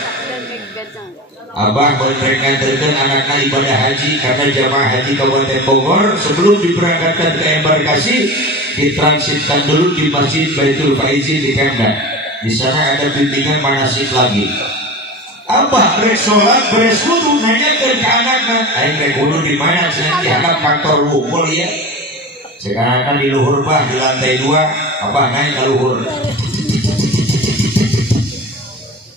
Abah mengantarkan anaknya ibadah haji karena jamaah haji Kabupaten Bogor sebelum diberangkatkan ke embarkasi ditransitkan dulu di Masjid Baitul Faizin di Pemda. Di sana ada bimbingan manasik lagi. Abah rek sholat beres wudu nanya ke anaknya, aing rek wudu di mana? Saya dianggap kantor wukul ya. Sekarang kan di luhur bah di lantai 2, abah naik ke luhur.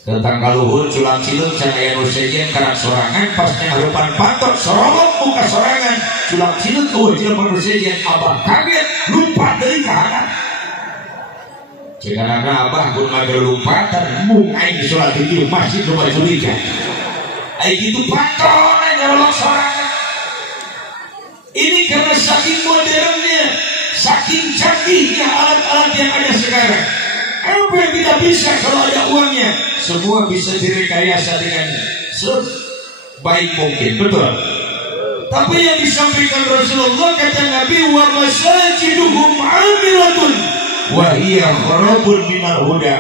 Tentang kaluhur culang cilut can aya nu sejen karak sorangan pas ngaheupan pantot sorolok muka sorangan culang cilut jeung nu sejen abah kaget lupa deui ka anak. Ceganana abah mun mage lumpatan mung aing salat di masjid nu bajulika. Ai kitu pantot nyolok sorangan. Ini karena saking modernnya, saking canggihnya alat-alat yang ada sekarang. Apa yang tidak bisa kalau ada uangnya? Semua bisa direkayasa dengan sebaik mungkin, betul. Tapi yang disampaikan Rasulullah kata Nabi, wa masajiduhum amiratun wa hiya kharabun minal huda.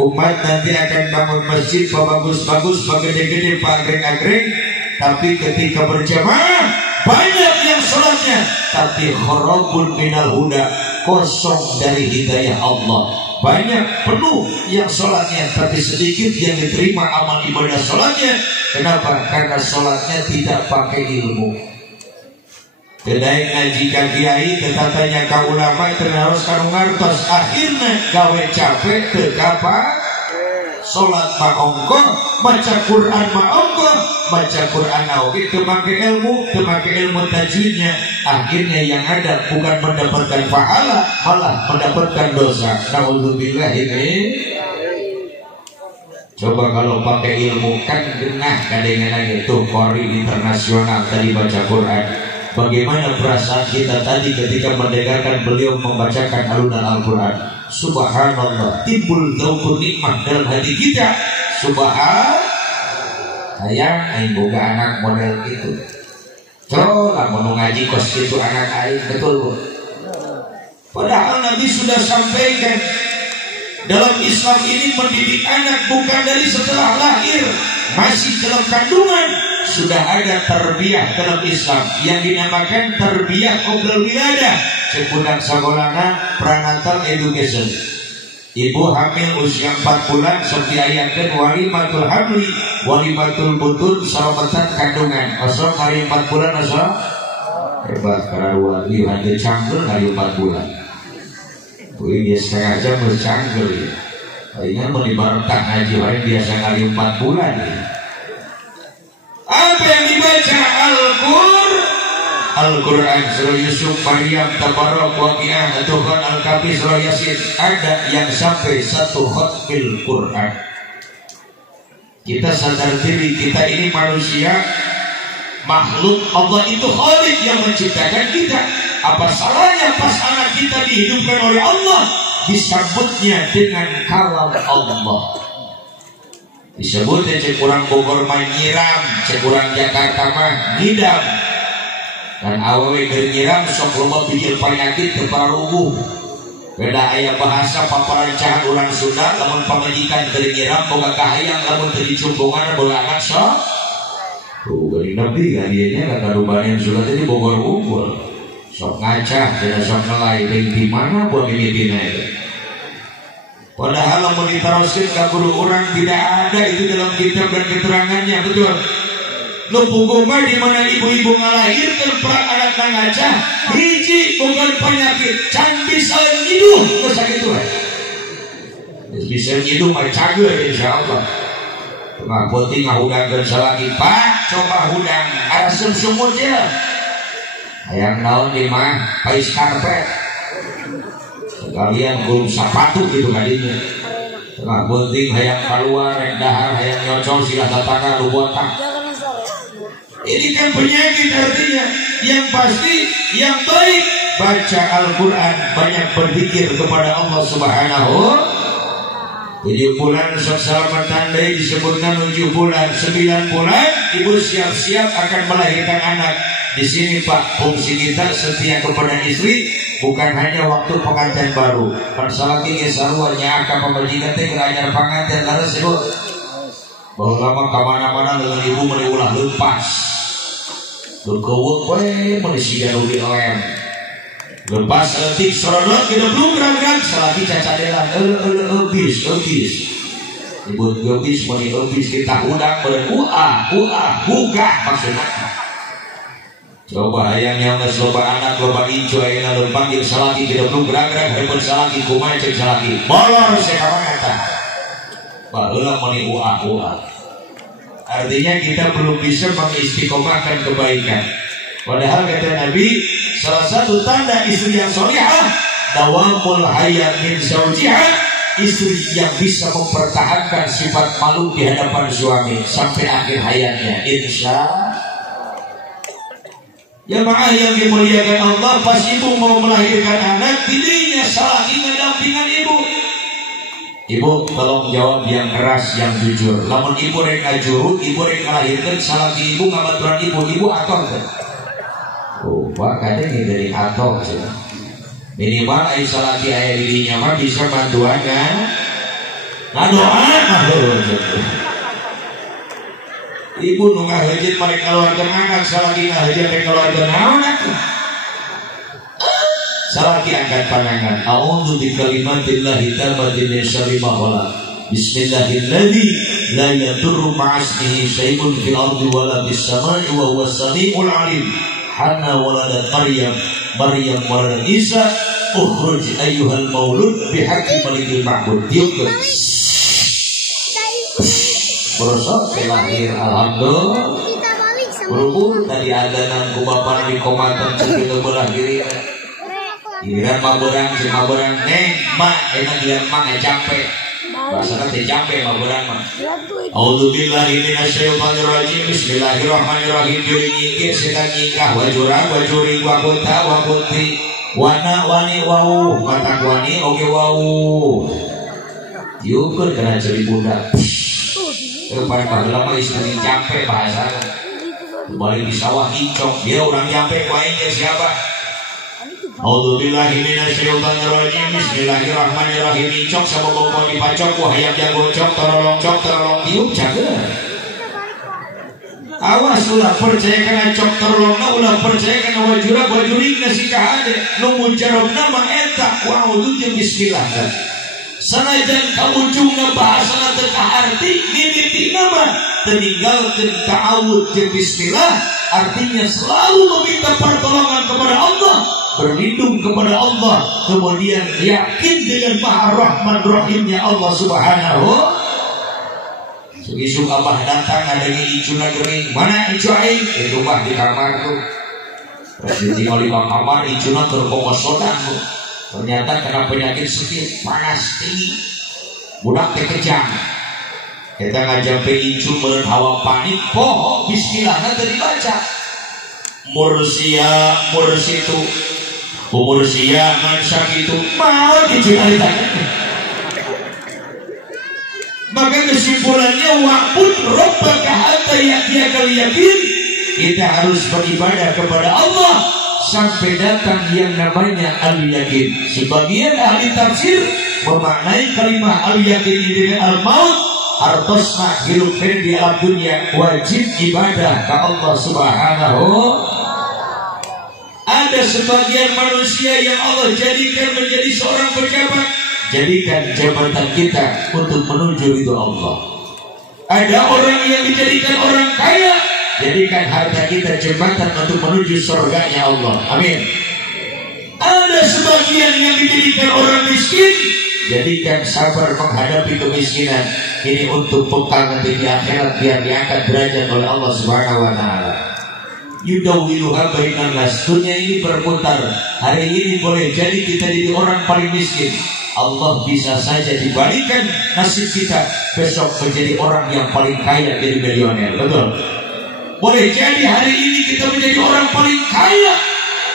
Umat nanti akan bangun masjid bagus-bagus, gede-gede, agreng-agreng, tapi ketika berjamaah banyak yang sholatnya, tapi kharabun minal huda, kosong dari hidayah Allah. Banyak penuh yang sholatnya, tapi sedikit yang diterima amal ibadah sholatnya. Kenapa? Karena sholatnya tidak pakai ilmu. Kedai ngaji ka kiai, ketatanya ka ulama, terus kanu ngartos akhirnya gawe capek teu sholat maongko, baca Quran maongko, baca Quran oke, temake ilmu tajwidnya. Akhirnya yang ada bukan mendapatkan pahala, malah mendapatkan dosa. Naudzubillah ini. Coba kalau pakai ilmu kan genah kadengan itu Qori internasional tadi baca Quran. Bagaimana perasaan kita tadi ketika mendengarkan beliau membacakan alunan Al-Quran? Subhanallah, timbul zaukun nikmah dalam hati kita. Sayang, aing boga anak model itu. Coba mau ngaji kos itu anak aing betul. Padahal Nabi sudah sampaikan dalam Islam ini mendidik anak bukan dari setelah lahir, masih dalam kandungan sudah ada tarbiyah dalam Islam yang dinamakan tarbiyah qoblal wiladah. Sebutan sagolana prenatal education. Ibu hamil usia 4 bulan seperti ayatkan walimatul hamli, walimatul butun, sahabatan kandungan. Osok hari 4 bulan osok hebat karena wali hanya canggul hari 4 bulan. Wih dia setengah jam bercanggul ya. Ingat melibatkan haji hari biasa kali 4 bulan ya. Apa yang dibaca Al-Quran surah Yusuf, Maryam, Tabarok, Waqiah, Tuhan, Al-Kahfi, surah Yasin. Ada yang sampai 1 khatmil Quran. Kita sadar diri kita ini manusia, makhluk Allah itu Khalik yang menciptakan kita. Apa salahnya pas anak kita dihidupkan oleh Allah disambutnya dengan kalam Allah. Disebutnya cek kurang Bogor main nyiram, cek kurang Jakarta mah ngidam. Dan awewe keur nyiram sok loba bijil penyakit kepala rubuh. Beda aya bahasa paparancahan ulang Sunda, lamun pamajikan keur nyiram boga kahayang, lamun teu dicumpungan boga anak sok. Tuh geuning nepi ka dieu nya kakadubanean Sunda teh di Bogor unggul. Sok ngacah, tidak sok ngelai di mana buat mimitina itu. Padahal lamun diteruskeun ka guru orang tidak ada itu dalam kitab dan keterangannya, betul. Nu puguma di mana ibu-ibu ngalahirkeun pra anak ngacah, hiji boga penyakit can bisa ngiduh, geus sakitu we. Bisa ngiduh mah cager insyaallah. Tengah penting ngahudangkeun salaki, Pak, coba hudang arasem sumut ya. Hayang naon di mah pais karpet. Sekalian gulung sepatu gitu kadinya. Tengah penting hayang keluar rek dahar hayang nyocol silah tatangga lu botak. Ini kan penyakit artinya. Yang pasti yang baik baca Al-Quran, banyak berzikir kepada Allah Subhanahu. 7 bulan sok salaman tandai disebutkan 7 bulan, 9 bulan ibu siap-siap akan melahirkan anak. Di sini Pak, fungsi kita setia kepada istri bukan hanya waktu pengantin baru. Persalaki gesarwanya akan pemajikan teh kerajaan pengantin laras ibu. Bahwa lama kemana-mana dengan ibu meniulah lepas. Berkewuk we menisigan ubi lem. Lepas setik serodot kita belum gerak-gerak salaki cacadelan ebis. Ibu gebis meni ebis kita udang beren buka maksudnya. Coba hayangnya nges loba anak loba ijo ayeuna lempang jeung salaki tidak belum gerak-gerak heupeun salaki kumaha cek salaki molor sekawan eta. Baheula meni Artinya kita belum bisa mengistiqomahkan kebaikan. Padahal kata Nabi, salah satu tanda istri yang solihah dawamul haya min zawjiha, istri yang bisa mempertahankan sifat malu di hadapan suami sampai akhir hayatnya. Insya jamaah yang dimuliakan Allah, pas ibu mau melahirkan anak, dirinya salah mendampingan ibu. Ibu tolong jawab yang keras, yang jujur. Lamun ibu rek ngajuru, ibu rek ngalahirkan salah ibu ngabaturan ibu ator kan? Oh, Pak kadang dari ator sih. Minimal ai salah ayah dirinya mah bisa bantuan kan? Ngadoa. Ibu nu ngaheujeut mereka keluarkan anak, salaki ngaheujeut mereka keluarkan anak. Salaki angkat pandangan. A'udzu bikalimatillahi tammatin min syarri ma khalaq. Bismillahilladzi la yadurru ma'asmihi syai'un fil ardi wala fis samai wa huwas samiul alim. Hanna waladat Maryam waladat Isa. Ukhruj ayyuhal maulud bihaqqi malikil ma'bud. Berosok lahir alhamdulillah. Berumur tadi adanan ku bapak di komatan sebelum belahirin. Giliran maburang si maburang neng mak enak dia mak capek. Bahasana teh capek maburang mah. A'udzubillahi minasyaitonirrajim. Bismillahirrahmanirrahim. Juri nyingkir sedang nyingkah wajurang wajuring wakunta wakunti wana wani wau matang wani oke wau. Yukur kena ceri budak. Pada lama istri capek bahasa. Balik di sawah hijau dia orang capek mainnya siapa? A'udzubillahi minasyaitonirrajim. Bismillahirrahmanirrahim. Cok sama bongko dipacok wahayam jago cok terolong tiup jaga. Awas ulah percaya kena cok terolongna ulah percaya kena wajuring nasi kahade nu mujarab nama eta wa a'udzu bismillah. Sanajan kaujungna bahasana teu kaarti mimiti nama meninggalkan ta'awud jeung bismillah artinya selalu meminta pertolongan kepada Allah, berlindung kepada Allah, kemudian yakin dengan Maha Rahman Rahimnya Allah Subhanahu. Besok abah datang adanya icuna gering, mana icu aing? Itu mah di kamar tuh. Presiden oleh bang kamar icuna terpokosodan tuh. Ternyata kena penyakit sakit panas tinggi, budak kejang. Kita ngajampe icu meureun hawa panik, poho bismillahna teu dibaca. Mursitu umursia man sakitu mau dicari tangan. Maka kesimpulannya wa'bud rabbaka hatta ya'tiyakal yaqin. Kita harus beribadah kepada Allah sampai datang yang namanya al-yaqin. Sebagian ahli tafsir memaknai kalimat al-yaqin ini dengan al-maut. Artosna hidup di alam dunia wajib ibadah ke Allah Subhanahu. Ada sebagian manusia yang Allah jadikan menjadi seorang pejabat. Jadikan jabatan kita untuk menuju ridho Allah. Ada orang yang dijadikan orang kaya. Jadikan harta kita jembatan untuk menuju surganya Allah. Amin. Ada sebagian yang dijadikan orang miskin. Jadikan sabar menghadapi kemiskinan. Ini untuk bekal nanti di akhirat biar diangkat derajat oleh Allah Subhanahu wa taala. Yudawiluha bainan nas. Dunia ini berputar. Hari ini boleh jadi kita jadi orang paling miskin. Allah bisa saja dibalikan nasib kita besok menjadi orang yang paling kaya, jadi milioner. Betul. Boleh jadi hari ini kita menjadi orang paling kaya.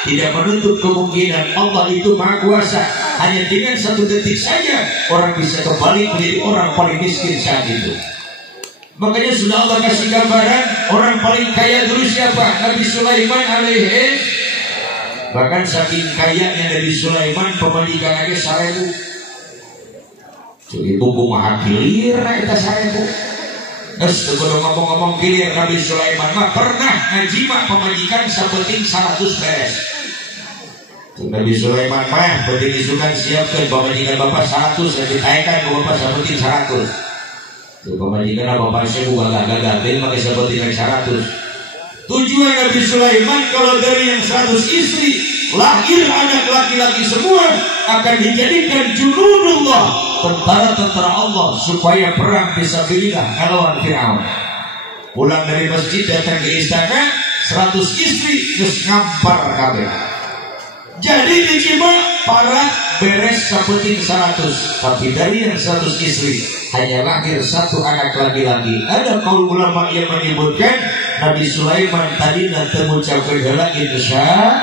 Tidak menutup kemungkinan Allah itu Maha Kuasa. Hanya dengan satu detik saja orang bisa kembali menjadi orang paling miskin saat itu. Makanya sudah Allah kasih gambaran orang paling kaya dulu siapa? Nabi Sulaiman alaihi. Bahkan saking kayanya Nabi Sulaiman pemadikan aja 1000. Jadi buku maha kilir kita 1000. Terus kalau ngomong-ngomong kilir Nabi Sulaiman mah pernah ngajimak pemajikan sabeting 100 beres. Nabi Sulaiman mah penting isukan siapkan pemajikan bapak 100 dan ditaikkan ke bapak sabeting 100. Tuh pemajikan bapak saya bukan gagal-gagal pakai sabeting 100. Tujuan Nabi Sulaiman kalau dari yang 100 istri lahir anak laki-laki semua akan dijadikan junudullah, tentara-tentara Allah supaya perang fisabilillah melawan Firaun. Pulang dari masjid datang ke istana 100 istri terus ngampar kabeh. Jadi dijima para beres sabeting 100, tapi dari yang 100 istri hanya lahir 1 anak laki-laki. Ada kaum ulama yang menyebutkan Nabi Sulaiman tadi nanti mengucapkan heula insya.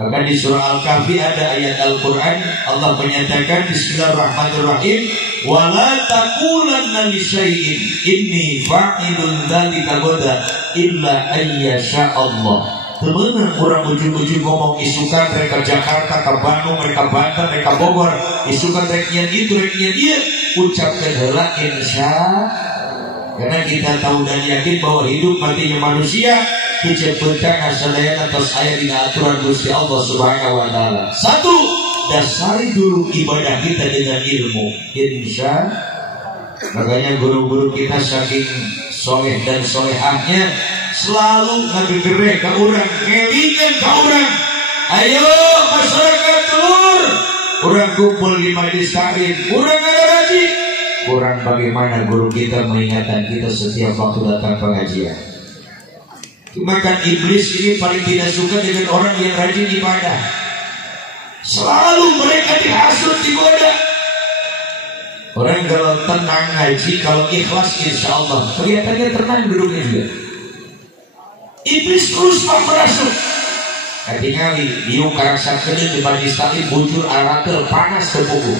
Bahkan di surah Al-Kahfi ada ayat Al-Quran Allah menyatakan Bismillahirrahmanirrahim wala taqulanna li syai'in inni fa'ilun dzalika ghadan illa ayyasha Allah. Temenan orang ujung-ujung ngomong isukan mereka Jakarta ke Bandung, mereka Banten, mereka Bogor, isukan rekian itu rekian dia ucapkan heula insya. Karena kita tahu dan yakin bahwa hidup matinya manusia diciptakan asalnya atas ayat di aturan Gusti Allah Subhanahu wa taala. 1, dasari dulu ibadah kita dengan ilmu. Insya. Makanya guru-guru kita saking soleh dan solehahnya selalu ngegere ke orang, ngelingan ke orang. Ayo masyarakat telur, orang kumpul di majelis taklim, orang ada gaji. kurang bagaimana guru kita mengingatkan kita setiap waktu datang pengajian. Maka iblis ini paling tidak suka dengan orang yang rajin ibadah. Selalu mereka dihasut, digoda. Orang kalau tenang ngaji, kalau ikhlas insya Allah kelihatannya tenang duduknya juga. Iblis terus merasuk. Ketinggali diu karaksak kedeng di badi stali bujur arakel panas tepuku.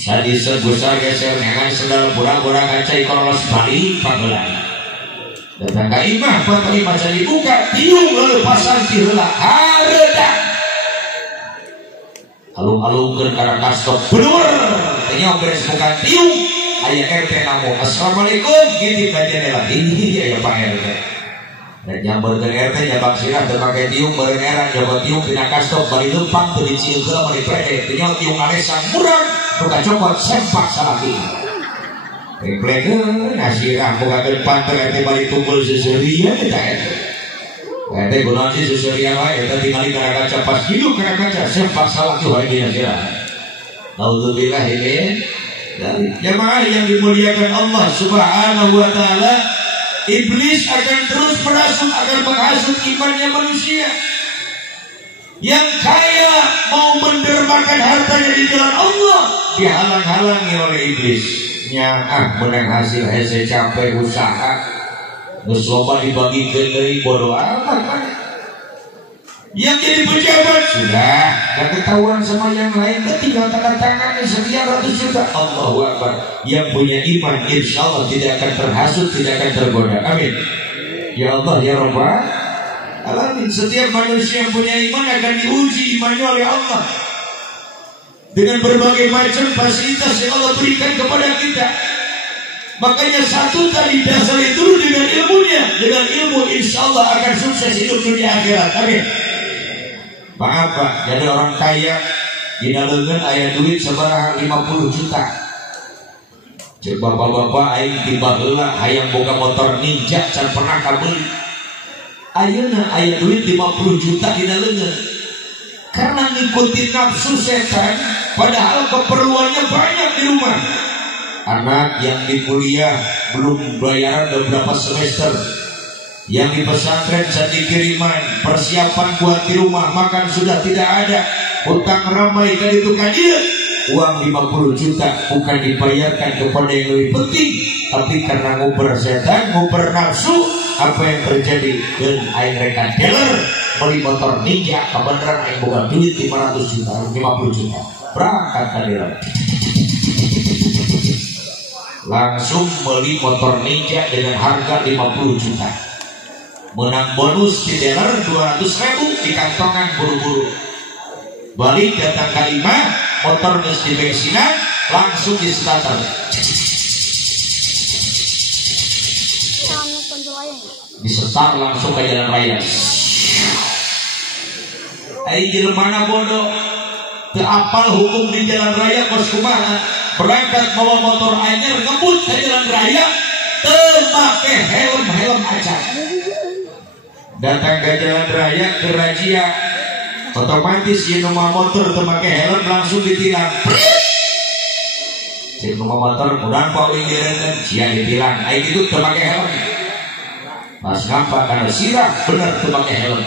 Sadi sebesar geser nengan sedal pura-pura kaca ikonos balik pagelan. Datang ka imah patali masa dibuka tiung lalu pasang tihela haredak. Alung-alungkeun kana kastok bener. Tanya beres bukan tiung aya RT namu. Assalamualaikum ngintip ka jendela. Ih aya Pak RT. Dan nyamber ke RT nyabak sirah terpakai tiung berenera jabat tiung pina kastok bari lempang teu dicieun heula bari pede teu tiung alesan murang buka copot sempak salaki. Replekeun asirah buka depan teh RT bari tunggul seserian eta RT gunaon sih seserian wae eta tingali kana kaca pas hidup kana kaca sempak salaki wae dina sirah. Nauzubillah ini dari jemaah yang dimuliakan Allah Subhanahu wa taala. Iblis akan terus merasuk, akan menghasut imannya manusia. Yang kaya mau mendermakan hartanya di jalan Allah dihalang-halangi oleh iblis. Menang hasil hese capek usaha geus loba dibagikeun deui bodo amat. Yang jadi pejabat sudah gak ketahuan sama yang lain, tinggal tanda tangan sekian ratus juta. Allahu Akbar. Yang punya iman insya Allah tidak akan terhasut, tidak akan tergoda. Amin. Ya Allah ya Rabbal Alamin. Setiap manusia yang punya iman akan diuji imannya oleh Allah dengan berbagai macam fasilitas yang Allah berikan kepada kita. Makanya satu tadi dasarnya dulu dengan ilmunya. Dengan ilmu insya Allah akan sukses hidup dunia akhirat. Amin. Maaf Pak, jadi orang kaya dina leungeun aya duit sabaraha 50 juta. Cek bapak-bapak aing tiba heula hayang boga motor Ninja can pernah kabeli. Ayeuna aya duit 50 juta dina leungeun. Karena ngikutin nafsu setan, padahal keperluannya banyak di rumah. Anak yang di kuliah belum bayaran beberapa semester. Yang di pesantren jadi kiriman, persiapan buat di rumah makan sudah tidak ada, hutang ramai kan itu kan dia. Uang 50 juta bukan dibayarkan kepada yang lebih penting, tapi karena nguber setan, nguber nafsu, apa yang terjadi? Dan aing reka dealer beli motor Ninja, kebenaran aing bukan duit 500 juta, 50 juta, berangkat ke dealer. Langsung beli motor Ninja dengan harga 50 juta. Menang bonus di dealer 200.000 di kantongan buru-buru. Balik datang ke imah, motor geus di bensinan, langsung di starter. Di start langsung ke jalan raya. Ai jelema bodoh. Teu apal hukum di jalan raya kos kumaha. Berangkat bawa motor anyar ngebut ke jalan raya, teu make helm aja. Datang ke jalan raya ke razia, otomatis si nomor motor terpakai helm langsung ditilang. Si nomor motor kurang kok ingin sia ditilang. Ayo itu terpakai helm. Pas ngapa karena sirah benar terpakai helm.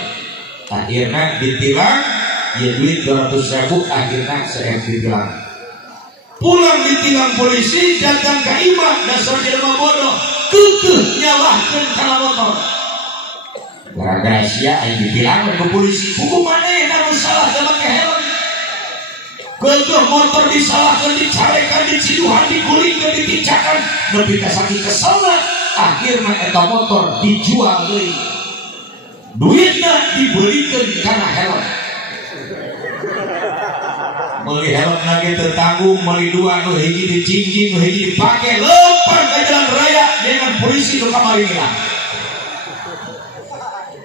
Akhirnya ditilang, ya duit 200.000 akhirnya saya ditilang. Pulang ditilang polisi, datang ke imah dasar jelema bodoh, kekeh nyalahkeun kana motor. Gara-gara sia aing ditilang ke polisi, hukum maneh anu salah teu make helm. Kekeh motor disalahkeun, dicarekan, diciduhan, digulingkeun, ditincakan, nepi ka saking keselna, akhirna eta motor dijual deui. Duitna dibelikeun kana helm. Meuli helm lagi tertanggung, meuli dua nu hiji dicingjing, nu hiji dipake, lempar ke jalan raya dengan polisi nu kamari hilang.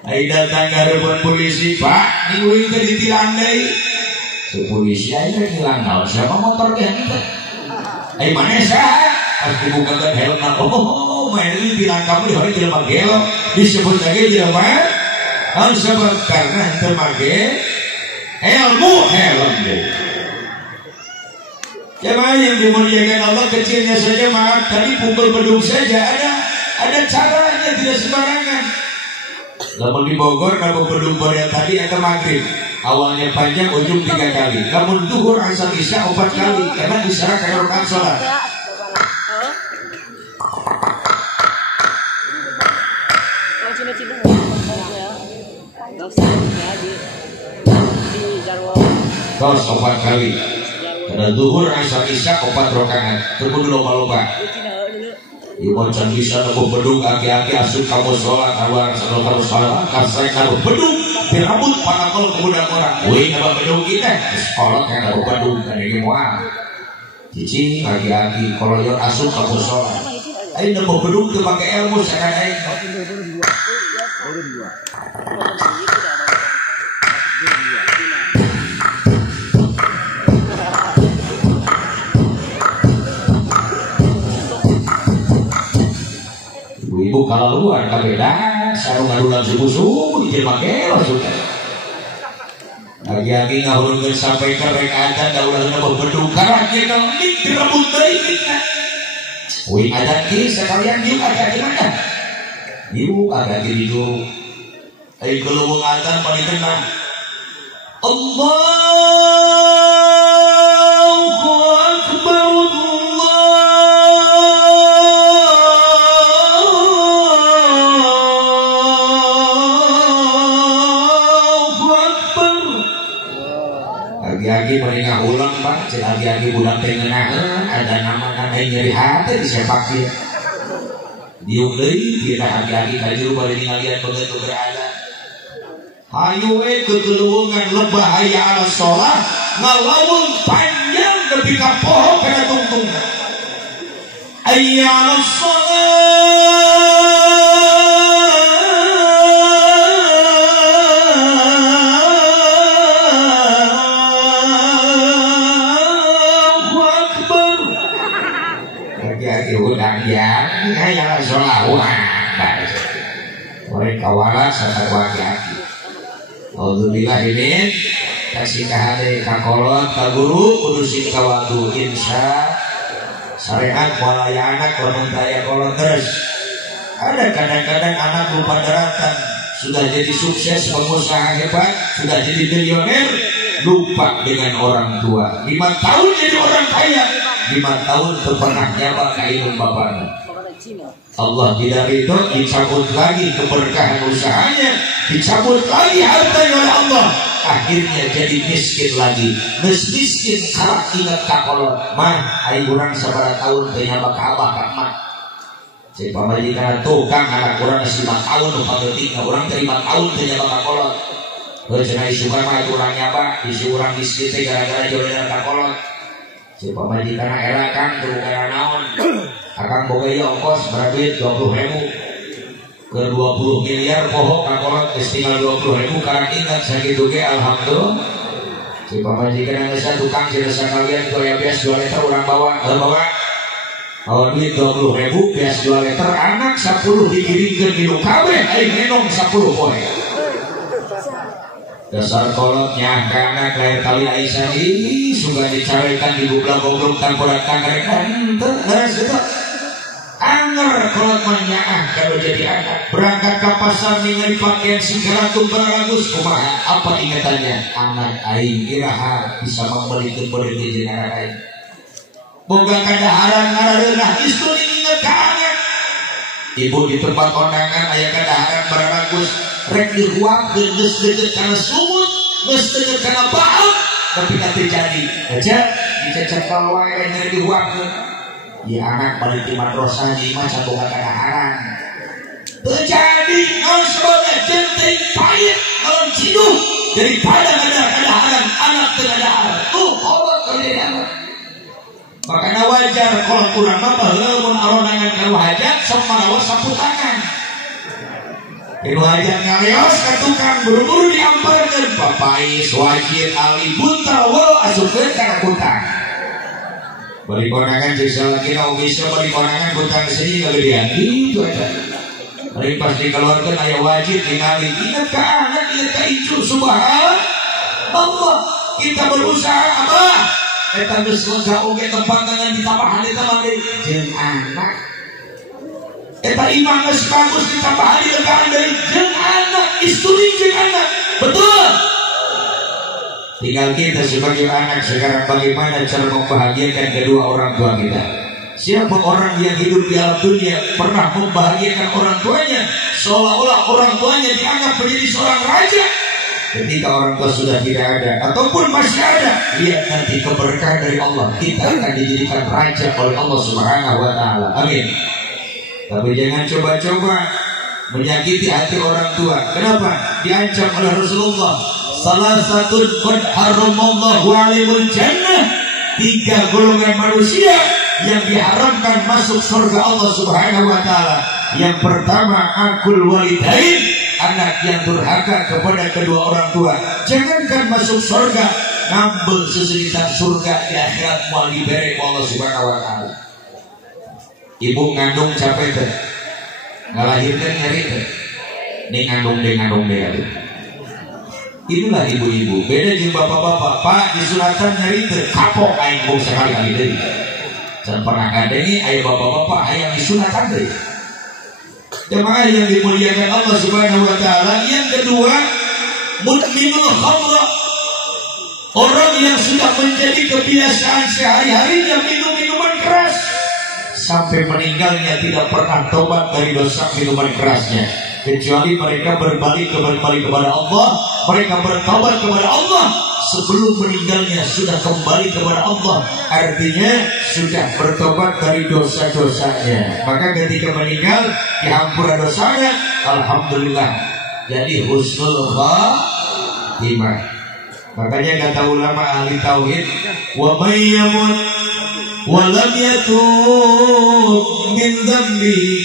Ai datang ngareupun polisi, Pak, minggu itu ditilang deui. Si polisi aya hilang naon siapa motor teh kita. Ai maneh saha? Pas dibukakeun helmna, oh, main ditilang kamu di jelema gelo, disebut lagi jelema naon sebab karena teu make helm deui. Jemaah yang dimuliakan Allah, kecilnya saja maaf tadi pukul beduk saja ada caranya, tidak sembarangan. Namun di Bogor kalau beduk pada tadi atau maghrib awalnya panjang ujung 3 kali, namun duhur asar isya 4 kali karena isyarat karena rakaat sholat. Terus 4 kali. Karena duhur asar isya 4 rakaat. Terkudu lomba-lomba. Ibu can bisa nemu bedung aki-aki asup kamu sholat awal kalau sholat kasih kalau bedung dirambut panakol kemudian orang. Wih nama bedung kita sekolah yang ada bedung kan ini mual. Cici aki-aki kalau yang asup kamu sholat. Ayo nemu bedung tu pakai ilmu sekarang. Ibu kalau luar kabeda sarung adulan subuh-subuh di makelo sudah. Lagi-lagi ngahulunkeun sampai ke rekaatan da ulah nambah bedung karang kita nik direbut deui kita. Wih ada ki sekalian diuk ada di mana? Diuk ada di diuk. Ai kelubung azan paling tenang. Allahu akbar. Agi-agi mereka ulang pak, agi-agi budak tengenah ada nama nyeri hati disepak dia. Diuk deui tidak agi-agi kajuru bari ngalian begitu berada. Hayu we kegeluungan lebah aya ala sholat ngalamun panjang nepi ka poho kana tungtungna. Aya ala sholat yang solawan mereka waras serta waki-waki. Alhamdulillah ini kasih kahade kakolot kaguru kudusin kawadu insya syariat walaya anak lamun daya kolot terus. Ada kadang-kadang anak lupa daratan sudah jadi sukses pengusaha hebat sudah jadi milioner lupa dengan orang tua. 5 tahun jadi orang kaya 5 tahun pernah nyaba kainum bapaknya. Allah tidak ridho, dicabut lagi keberkahan usahanya, dicabut lagi hartanya oleh Allah, akhirnya jadi miskin lagi. Miskin karena ingat kakolot mah ayo kurang sabar tahun penyaba kabah kak mah si pamajikan tukang anak kurang 5 tahun pageuting kurang 5 tahun penyaba kakolot. Cenah isukan mah kurang nyaba isi urang miskin teh gara-gara jodoh kakolot. Si pamajikan era kang teu gara naon akang boga ieu ongkos berduit 20.000 ke 20 miliar poho kakolot geus tinggal 20.000 karang ingat sakitu ge alhamdulillah. Si pamajikan geus tukang jasa kalian goya beas 2 liter urang bawa duit 20.000 beas 2 liter anak 10 dikiringkeun minum kabeh aing ngenong 10 poe. Dasar kolotnya anak lain kali Aisyah ini suka dicarekan di bubla goblok tamporan tangrekan terus itu anger kolot menyaah kalau jadi anak berangkat ke pasar ningali pakaian sigaratum baragus kumaha apa ingatannya anak aing iraha bisa membelikan beli di negara aing boga kadaharan ngarareunah istri inget ka anak ibu di tempat kondangan aya kadaharan baragus rek dihuap geus deukeut kana sumut geus deukeut kana baut tapi teu jadi aja dicecekal wae rek dihuapkeun ieu anak balik di madrasah di mah boga kadaharan teu jadi naon sebagai jenting payet naon ciduh daripada kadaharan anak teu kadaharan tuh kolot kalian makanya wajar kalau kurang mah baheula mun aronangan ka hajat sok maraos sapu tangan. Ibu hajat ngaleos ke tukang buru-buru diamparkeun papais wajib ali buntal wau asupkeun kana kutang. Bari konangan jeung salakina bisa bari konangan kutang seuing ngagedean kitu aja. Bari pas dikeluarkeun aya wajib ningali ingat ka anak ingat ka icu subhanallah. Kita berusaha abah eta geus lega oge tempangan ditambahan eta mah jeung anak. Eta imam geus bagus ditambahan legaan deui jeung anak, istri jeung anak. Betul. Tinggal kita sebagai anak sekarang bagaimana cara membahagiakan kedua orang tua kita. Siapa orang yang hidup di alam dunia pernah membahagiakan orang tuanya seolah-olah orang tuanya dianggap menjadi seorang raja. Ketika orang tua sudah tidak ada ataupun masih ada, lihat nanti keberkahan dari Allah, kita akan dijadikan raja oleh Allah Subhanahu wa taala. Amin. Tapi jangan coba-coba menyakiti hati orang tua. Kenapa? Diancam oleh Rasulullah, salah satu qad haramallahu alaihul jannah. 3 golongan manusia yang diharamkan masuk surga Allah Subhanahu wa taala. Yang pertama, akul walidain, anak yang durhaka kepada kedua orang tua. Jangankan masuk surga, ngambil sesuditan surga di akhirat mau diberi Allah Subhanahu wa taala. Ibu ngandung capek teh, ngalahirkan nyari teh, nih ngandung deh. Inilah ibu-ibu. Beda jeung bapak-bapak. Pak disunatan nyari teh, kapok aing bung sekali-kali deui. Dan pernah kadengi aya bapak-bapak aya disunatan deui. Jemaah yang dimuliakan Allah Subhanahu wa taala, yang kedua, mudminul khamra. Orang yang sudah menjadi kebiasaan sehari-harinya minum minuman keras sampai meninggalnya tidak pernah tobat dari dosa minuman kerasnya, kecuali mereka berbalik kepada Allah, mereka bertobat kepada Allah sebelum meninggalnya sudah kembali kepada Allah, artinya sudah bertobat dari dosa-dosanya. Maka ketika meninggal dihampura dosanya, alhamdulillah jadi husnul khatimah. Makanya kata ulama ahli tauhid, wa may yamut wa lam yatub min dhanbi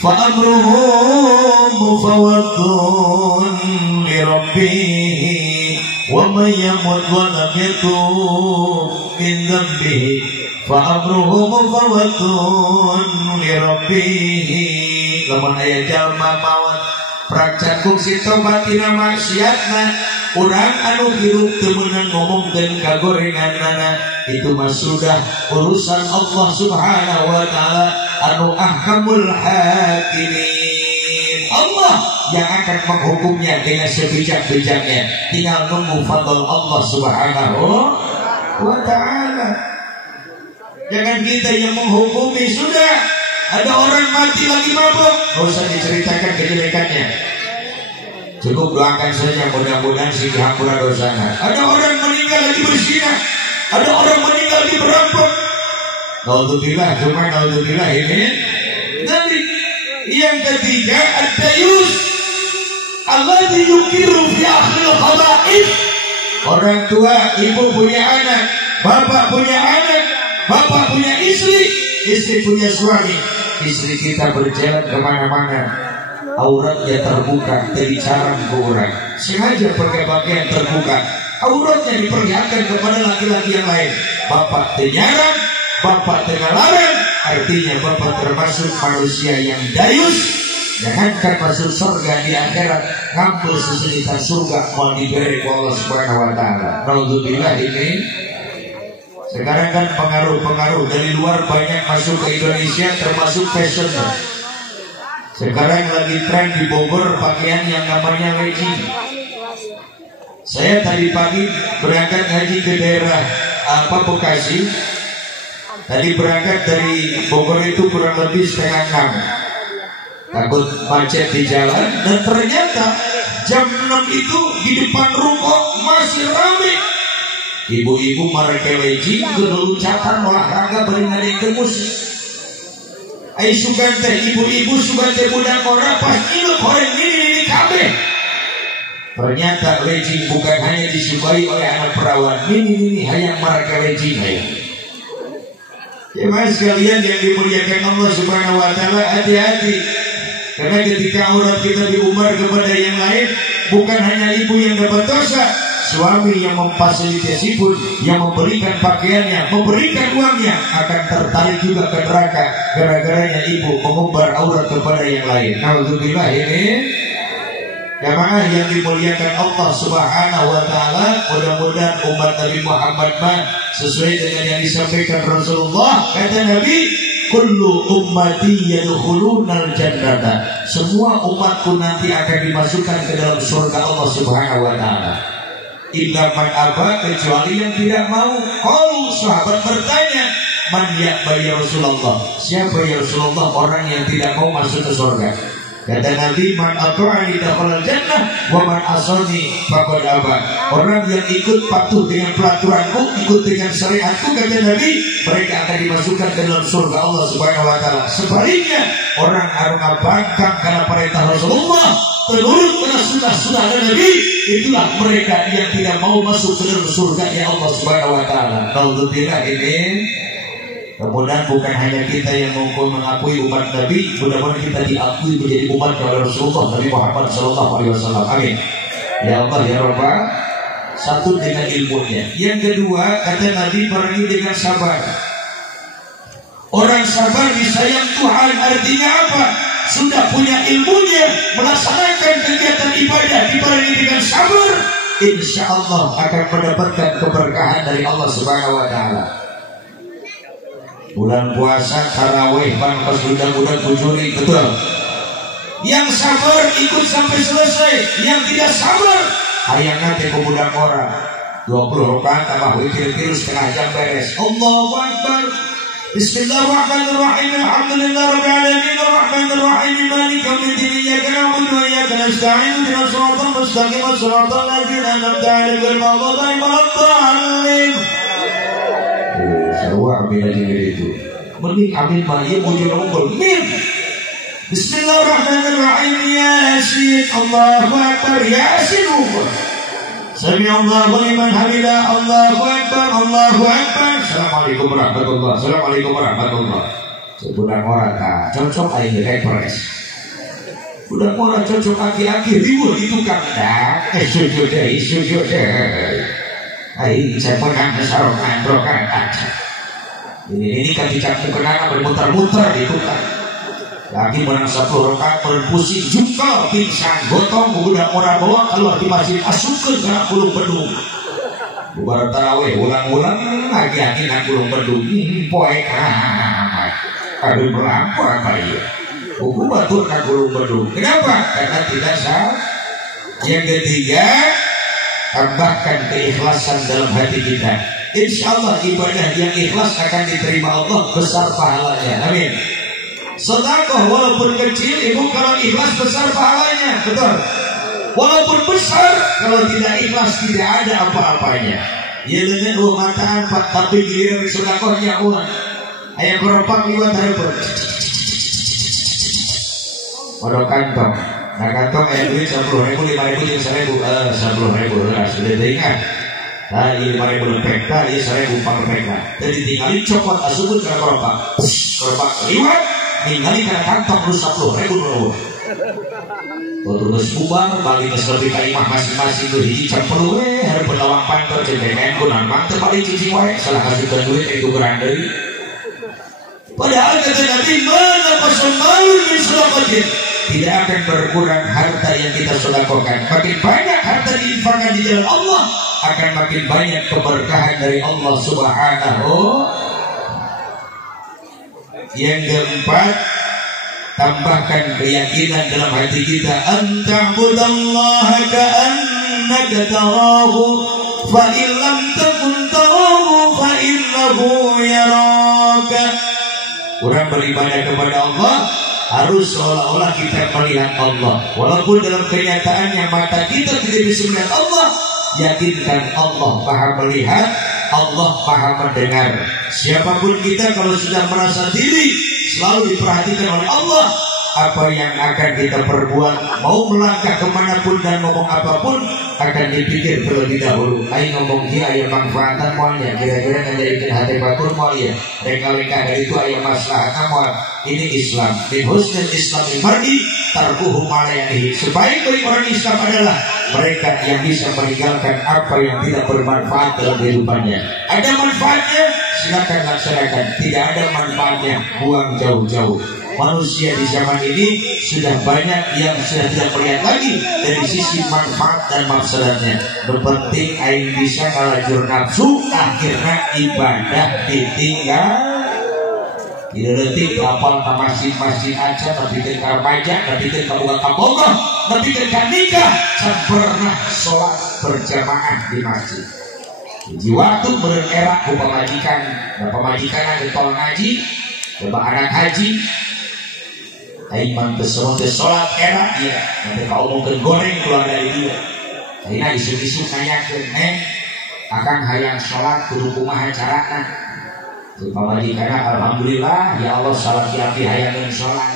fa amruhu mufawwadun li rabbih wa may yamut wa lam yatub min dhanbi fa amruhu mufawwadun li rabbih. Lamun aya jalma maut prakcakung si tobatina maksiatna, urang anu hirup teu meunang ngomongkeun kagorenganna, itu mah sudah urusan Allah Subhanahu wa taala anu ahkamul hakimin. Allah yang akan menghukumnya dengan sebijak-bijaknya, tinggal nunggu fadl Allah Subhanahu wa taala. Jangan kita yang menghukumi. Sudah ada orang mati lagi mabuk, nggak usah diceritakan kejelekannya, cukup doakan saja mudah-mudahan si dihampura dosanya. Ada orang meninggal lagi berzina, ada orang meninggal lagi berampok, naudzubillah, cuma naudzubillah ini. Jadi yang ketiga, at-tayyus alladzi yuqiru fi akhil khaba'ith. Orang tua, ibu punya anak, bapak punya anak, bapak punya istri, istri punya suami. Istri kita berjalan kemana-mana, auratnya terbuka, terbicara ke orang, sengaja pakai pakaian terbuka, auratnya diperlihatkan kepada laki-laki yang lain. Bapak tenyaran, bapak tengalarang, artinya bapak termasuk manusia yang dayus. Jangankan masuk surga di akhirat, ngambil sesuditan surga mau diberi Allah Subhanahu wa taala. Naudzubillah ini. Sekarang kan pengaruh-pengaruh dari luar banyak masuk ke Indonesia, termasuk fashion. Sekarang lagi tren di Bogor pakaian yang namanya legging. Saya tadi pagi berangkat haji ke daerah Bekasi. Tadi berangkat dari Bogor itu kurang lebih 5:30. Takut macet di jalan, dan ternyata jam 6 itu di depan ruko masih ramai. Ibu-ibu mereka legging gelucatan olahraga beringadeng musik. Ai sugan teh ibu-ibu sugan teh budak ora pas ieu koreng ini kabeh. Ternyata legging bukan hanya disukai oleh anak perawan. Ini hayang mereka legging hayang. Jemaah sekalian yang dimuliakan Allah Subhanahu wa taala, hati-hati. Karena ketika aurat kita diumbar kepada yang lain, bukan hanya ibu yang dapat dosa, suami yang memfasilitasi pun, yang memberikan pakaiannya, memberikan uangnya, akan tertarik juga ke neraka gara-garanya ibu mengumbar aurat kepada yang lain. Naudzubillah ini. Jamaah yang dimuliakan Allah Subhanahu wa taala, mudah-mudahan umat Nabi Muhammad sesuai dengan yang disampaikan Rasulullah. Kata Nabi, kullu ummati yadkhulunal jannata, semua umatku nanti akan dimasukkan ke dalam surga Allah Subhanahu wa taala. Illa man aba, kecuali yang tidak mau. Qalu, sahabat bertanya, man ya'ba ya Rasulullah, siapa ya Rasulullah orang yang tidak mau masuk ke surga? Kata Nabi, man ata'ani dakhalal jannah wa man asani faqad aba. Orang yang ikut patuh dengan peraturanku, ikut dengan syariatku, kata Nabi, mereka akan dimasukkan ke dalam surga Allah Subhanahu wa taala. Sebaliknya, orang arunga bangkang karena perintah Rasulullah, menurut karena sunnah Nabi, itulah mereka yang tidak mau masuk ke dalam surga ya Allah Subhanahu wa taala. Alhamdulillah ini. Kemudian bukan hanya kita yang mengakui umat Nabi, mudah-mudahan kita diakui menjadi umat oleh Rasulullah Nabi Muhammad SAW. Amin. Ya Allah ya Rabbah. Satu dengan ilmunya. Yang kedua, kata Nabi, perangi dengan sabar. Orang sabar disayang Tuhan, artinya apa? Sudah punya ilmunya, melaksanakan kegiatan ibadah dibarengi dengan sabar, insya Allah akan mendapatkan keberkahan dari Allah Subhanahu wa taala. Bulan puasa, tarawih, pas budak-budak bujuri, betul. Yang sabar ikut sampai selesai, yang tidak sabar hayang nanti ke budak orang 20 rakaat tambah witir setengah jam beres. Allahu Akbar. Bismillahirrahmanirrahim. Alhamdulillahirabbil alamin arrahmanir rahim maliki yaumiddin iyyaka na'budu wa iyyaka nasta'in ihdinas siratal mustaqim siratal ladzina an'amta 'alaihim ghairil maghdubi 'alaihim waladdallin. Sarwa ambil aja itu. Mending ambil maya mujur unggul. Bismillahirrahmanirrahim. Yasin. Allahu Akbar. Yasin unggul. Sami Allahu liman hamidah. Allahu Akbar. Allahu Akbar. Assalamualaikum warahmatullahi wabarakatuh. Assalamualaikum warahmatullahi wabarakatuh. Budak orang cocok aja kayak pres. Budak orang cocok aki-aki ribut itu kan dah. Sujud deh. Hai, saya pernah kesarongan rokaat. Ini kan dicapuk kenana bermuter-muter di tukang. Lagi menang 10 rakaat berpusing jungkal pingsan gotong budak orang bawa keluar di masjid asupkeun kana kulung bedung. Bubar tarawih ulang-ulang lagi nak kulung bedung poe amat. Aduh berlaku apa ya? Buku batur ka kulung bedung. Kenapa? Karena tidak sah. Yang ketiga, tambahkan keikhlasan dalam hati kita. Insya Allah ibadah yang ikhlas akan diterima Allah, besar pahalanya. Amin. Sedekah walaupun kecil, ibu kalau ikhlas besar pahalanya, betul. Walaupun besar, kalau tidak ikhlas tidak ada apa-apanya. Ya dengan mataan pak, tapi giliran sedekahnya uang. Ayah keropak liwat harapun. Pada kantong. Nah kantong duit 10.000, 5.000, 10.000, 10.000 sudah diingat. Nah ini 5.000 lepek, nah ini 1.000 lepek. Jadi tinggalin copot asubun ke keropak liwat, tinggalin ke kantong lu 10.000 dulu. Terus bubar, balik ke seperti kalimah masing-masing tuh hiji campur harus berlawang pantor cendengan kunan mantep paling cicing wae salah kasihkan duit itu gerandai. Padahal kata Nabi, mana pasamalun min sedekatin, tidak akan berkurang harta yang kita sedekahkan. Makin banyak harta diinfakkan di jalan Allah, akan makin banyak keberkahan dari Allah Subhanahu. Yang keempat, tambahkan keyakinan dalam hati kita, anta'budallaha ka'annaka tarahu fa in lam takun tarahu fa innahu yaraka. Orang beribadah kepada Allah harus seolah-olah kita melihat Allah, walaupun dalam kenyataannya mata kita tidak bisa melihat Allah. Yakinkan Allah maha melihat, Allah maha mendengar. Siapapun kita kalau sudah merasa diri selalu diperhatikan oleh Allah, apa yang akan kita perbuat, mau melangkah kemanapun dan ngomong apapun, akan dipikir terlebih dahulu. Ayo ngomong dia ayam manfaatan moalnya, kira-kira ngejadikan hati batur moal ya, reka-reka dari itu ayam maslahat moal. Ini Islam. Min husnul Islamil mar'i tarkuhu ma la ya'ni. Sebaik-baik orang Islam adalah mereka yang bisa meninggalkan apa yang tidak bermanfaat dalam kehidupannya. Ada manfaatnya, silakan laksanakan. Tidak ada manfaatnya, buang jauh-jauh. manusia di zaman ini sudah banyak yang sudah tidak melihat lagi dari sisi manfaat dan mafsadatnya. Berpenting aing bisa ngalajur nafsu, akhirnya ibadah ditinggal. Tidak detik kapal ke masjid-masjid aja, tapi ke remaja, tapi ke kabogoh, tapi ke nikah, pernah sholat berjamaah di masjid. Di waktu bererak ku pemajikan, pemajikan ada tol ngaji, coba anak haji, aiman tersebut sholat erak dia, nanti kau mau goreng keluar dari dia. Aina isu-isu nanyakeun, akan hayang sholat kudu kumaha carana. Pemajikan alhamdulillah ya Allah salah kiapi hayang sholat.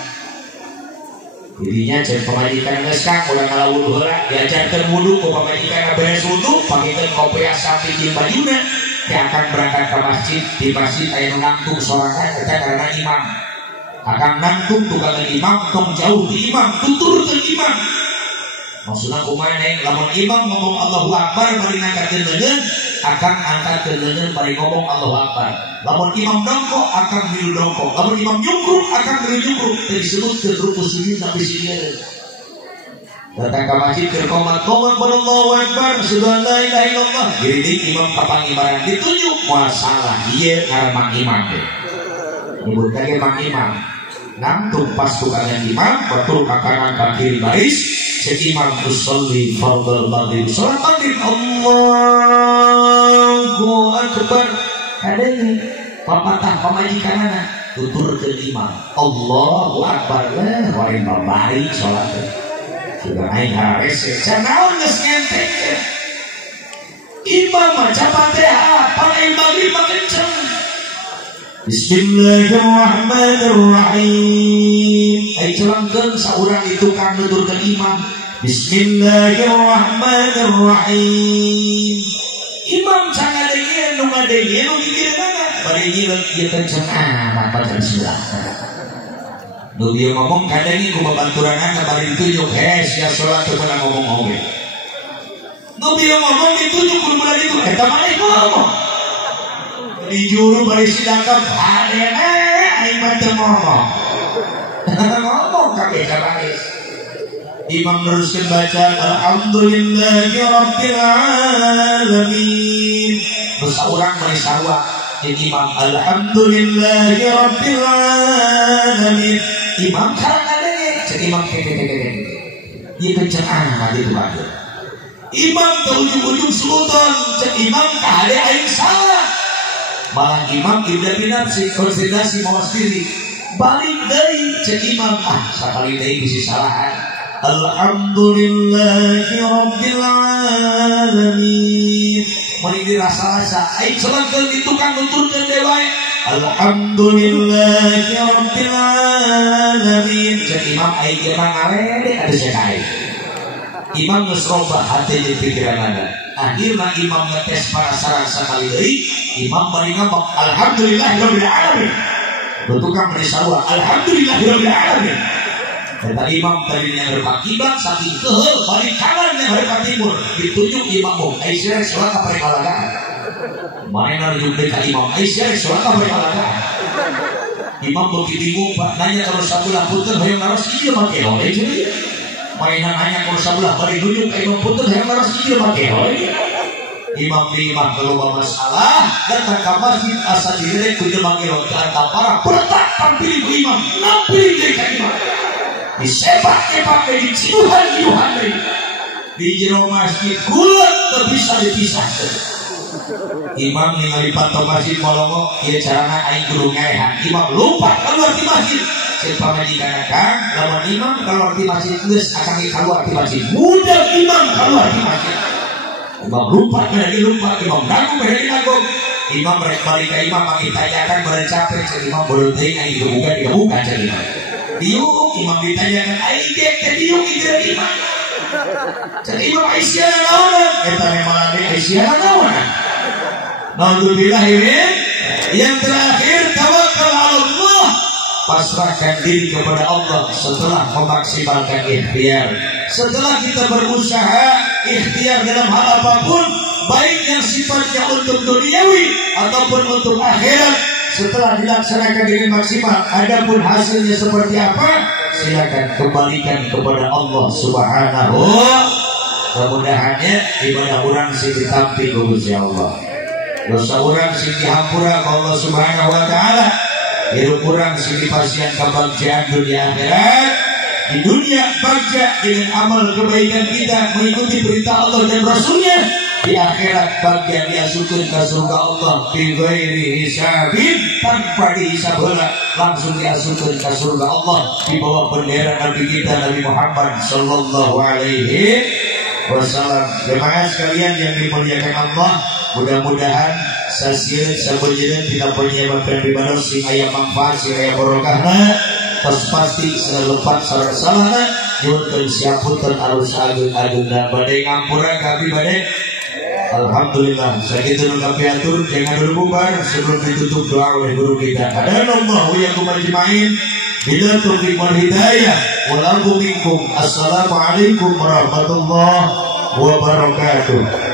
Jadinya cek pemajikan ngeskang udah ngalah wudhu lah, diajarkan wudhu ke pemajikan beres wudhu, pakaikan kopiah sapi di bajuna, dia akan berangkat ke masjid. Di masjid ayah nangtung sholatnya kita karena imam akan nangtung tukang imam, tong jauh di imam, tutur ke imam. Maksudnya kumaha neng, lamun imam ngomong Allahu Akbar, mari ngangkat lengan, akan angkat lengan, mari ngomong Allahu Akbar. Lamun imam dongkok, akan milu dongkok. Lamun imam nyungkruk, akan milu nyungkruk. Dan disebut ke ruku sujud sampai sini. Datang ke masjid ke komat Allahu Akbar, sudah la ilaha illallah. Jadi imam kapang ibarat ditunjuk masalah iya karena imam. Nyebut lagi mang imam. Nangtung pas tukangan imam, betul ke kanan ke kiri baris. Imam usolli fardal maghrib, sholat maghrib, Allahu Akbar. Ada ini papatah pemajikanana tutur ke imam, Allahu Akbar lah, orang baik sholat sudah naik harese, canaon geus ngentek. Imam maca Fatihah, paling maghrib kenceng. Bismillahirrahmanirrahim. Ai celangkeun saurang itu kang nuturkeun imam. Bismillahirrahmanirrahim. Imam cangadenge nu ngadenge nu gigirna bari ieu ieu kenceng amat baca bismillah. Nu dia ngomong kadang ku babaturanna bari ditunjuk sia salat teu meunang ngomong oge. Nu dia ngomong ditunjuk ku meunang itu eta mah ngomong. Di juru bari sidangkan adena aing mah teu ngomong. Ngomong kabeh kabeh. Imam teruskan baca alhamdulillahi rabbil alamin. Terus orang mari sarwa imam alhamdulillahi rabbil alamin. Imam sareng adenge cek imam keke. Ieu kenceng amat itu bae. Imam teu ujung-ujung sultan cek imam kade aing salah. Malah imam ibda binafsi konsentrasi mawas diri. Balik deui cek imam sakali deui bisi salahan. Alhamdulillahi rabbil alamin. Mari dirasa-rasa aing selengkeun di tukang nuturkeun deui wae. Alhamdulillahi rabbil alamin. Cek imam aing ge mah ngalede atuh cek aing. Imam geus robah hati jeung pikiranna. Akhirna imam ngetes parasaran sakali deui, imam bari ngomong alhamdulillahi rabbil alamin. Tukang meni sarua alhamdulillahi rabbil alamin. Kata imam tadinya berpakiban saking keheul balik kanan yang hari timur ditunjuk imam Aisyah sholat apa rekalagaan. Mana nunjuk dekat imam Aisyah sholat apa rekalagaan. Imam begitu bingung pak nanya kalau sabulah puter hayang naros ieu make oleh jadi. Mainan nanya kalau sabulah bari nunjuk ka imam puter hayang naros ieu make oleh. Imam bimah kalau masalah datang ke masjid asal direk kudu manggil antara para bertak tampil imam nampil dekat imam. Disepak-sepak dari ciduhan-ciduhan di jero masjid kulat terpisah dipisahkan. Imam ningali pantau masjid molongo ieu carana aing kudu ngaehan. Imam lupa keluar di masjid. Cek pamajikan kang lamun imam keluar di masjid geus akan keluar di masjid. Budak imam keluar di masjid. Imam lupa imam ganggu ganggu. Imam rek balik ka imam mangitanyakan bareng capek cek imam boleh teuing aing dibuka cek imam. Diuk imam ditanyakan aing ge teh diuk ieu imam. Cek imam Aisyah naon? Eta memang ade Aisyah naon? Naudzubillah ini yang terakhir tawakal Allah. Pasrahkan diri kepada Allah setelah memaksimalkan ikhtiar. Setelah kita berusaha ikhtiar dalam hal apapun, baik yang sifatnya untuk duniawi ataupun untuk akhirat, setelah dilaksanakan dengan maksimal, adapun hasilnya seperti apa, silakan kembalikan kepada Allah Subhanahu. Mudah-mudahannya ibadah orang sing ditampi ku Gusti Allah, dosa orang sing dihampura ke Allah Subhanahu wa taala, hidup orang sing dipasihan kebahagiaan dunia akhirat. Di dunia bagja dengan amal kebaikan kita mengikuti perintah Allah dan Rasulnya. Di akhirat bagja diasupkan ke surga Allah bi ghairi hisabin, tanpa dihisab heula, langsung diasupkan ke surga Allah di bawah bendera Nabi kita Nabi Muhammad sallallahu alaihi wasallam. Jemaah sekalian yang dimuliakan Allah, mudah-mudahan sasieun sabejeun tidak penyebakan ibadah sing aya manfaat sing aya barokahna. Tos pasti selepat salah nyuwun siapunten alus ageun-ageunna badai ngampura kami badai. Alhamdulillah sakitu nu kapiatur, jangan dulu bubar sebelum ditutup doa oleh guru kita. Hadanallahu yakum ajmain bila taufiq wal hidayah wal afu minkum. Assalamualaikum warahmatullahi wabarakatuh.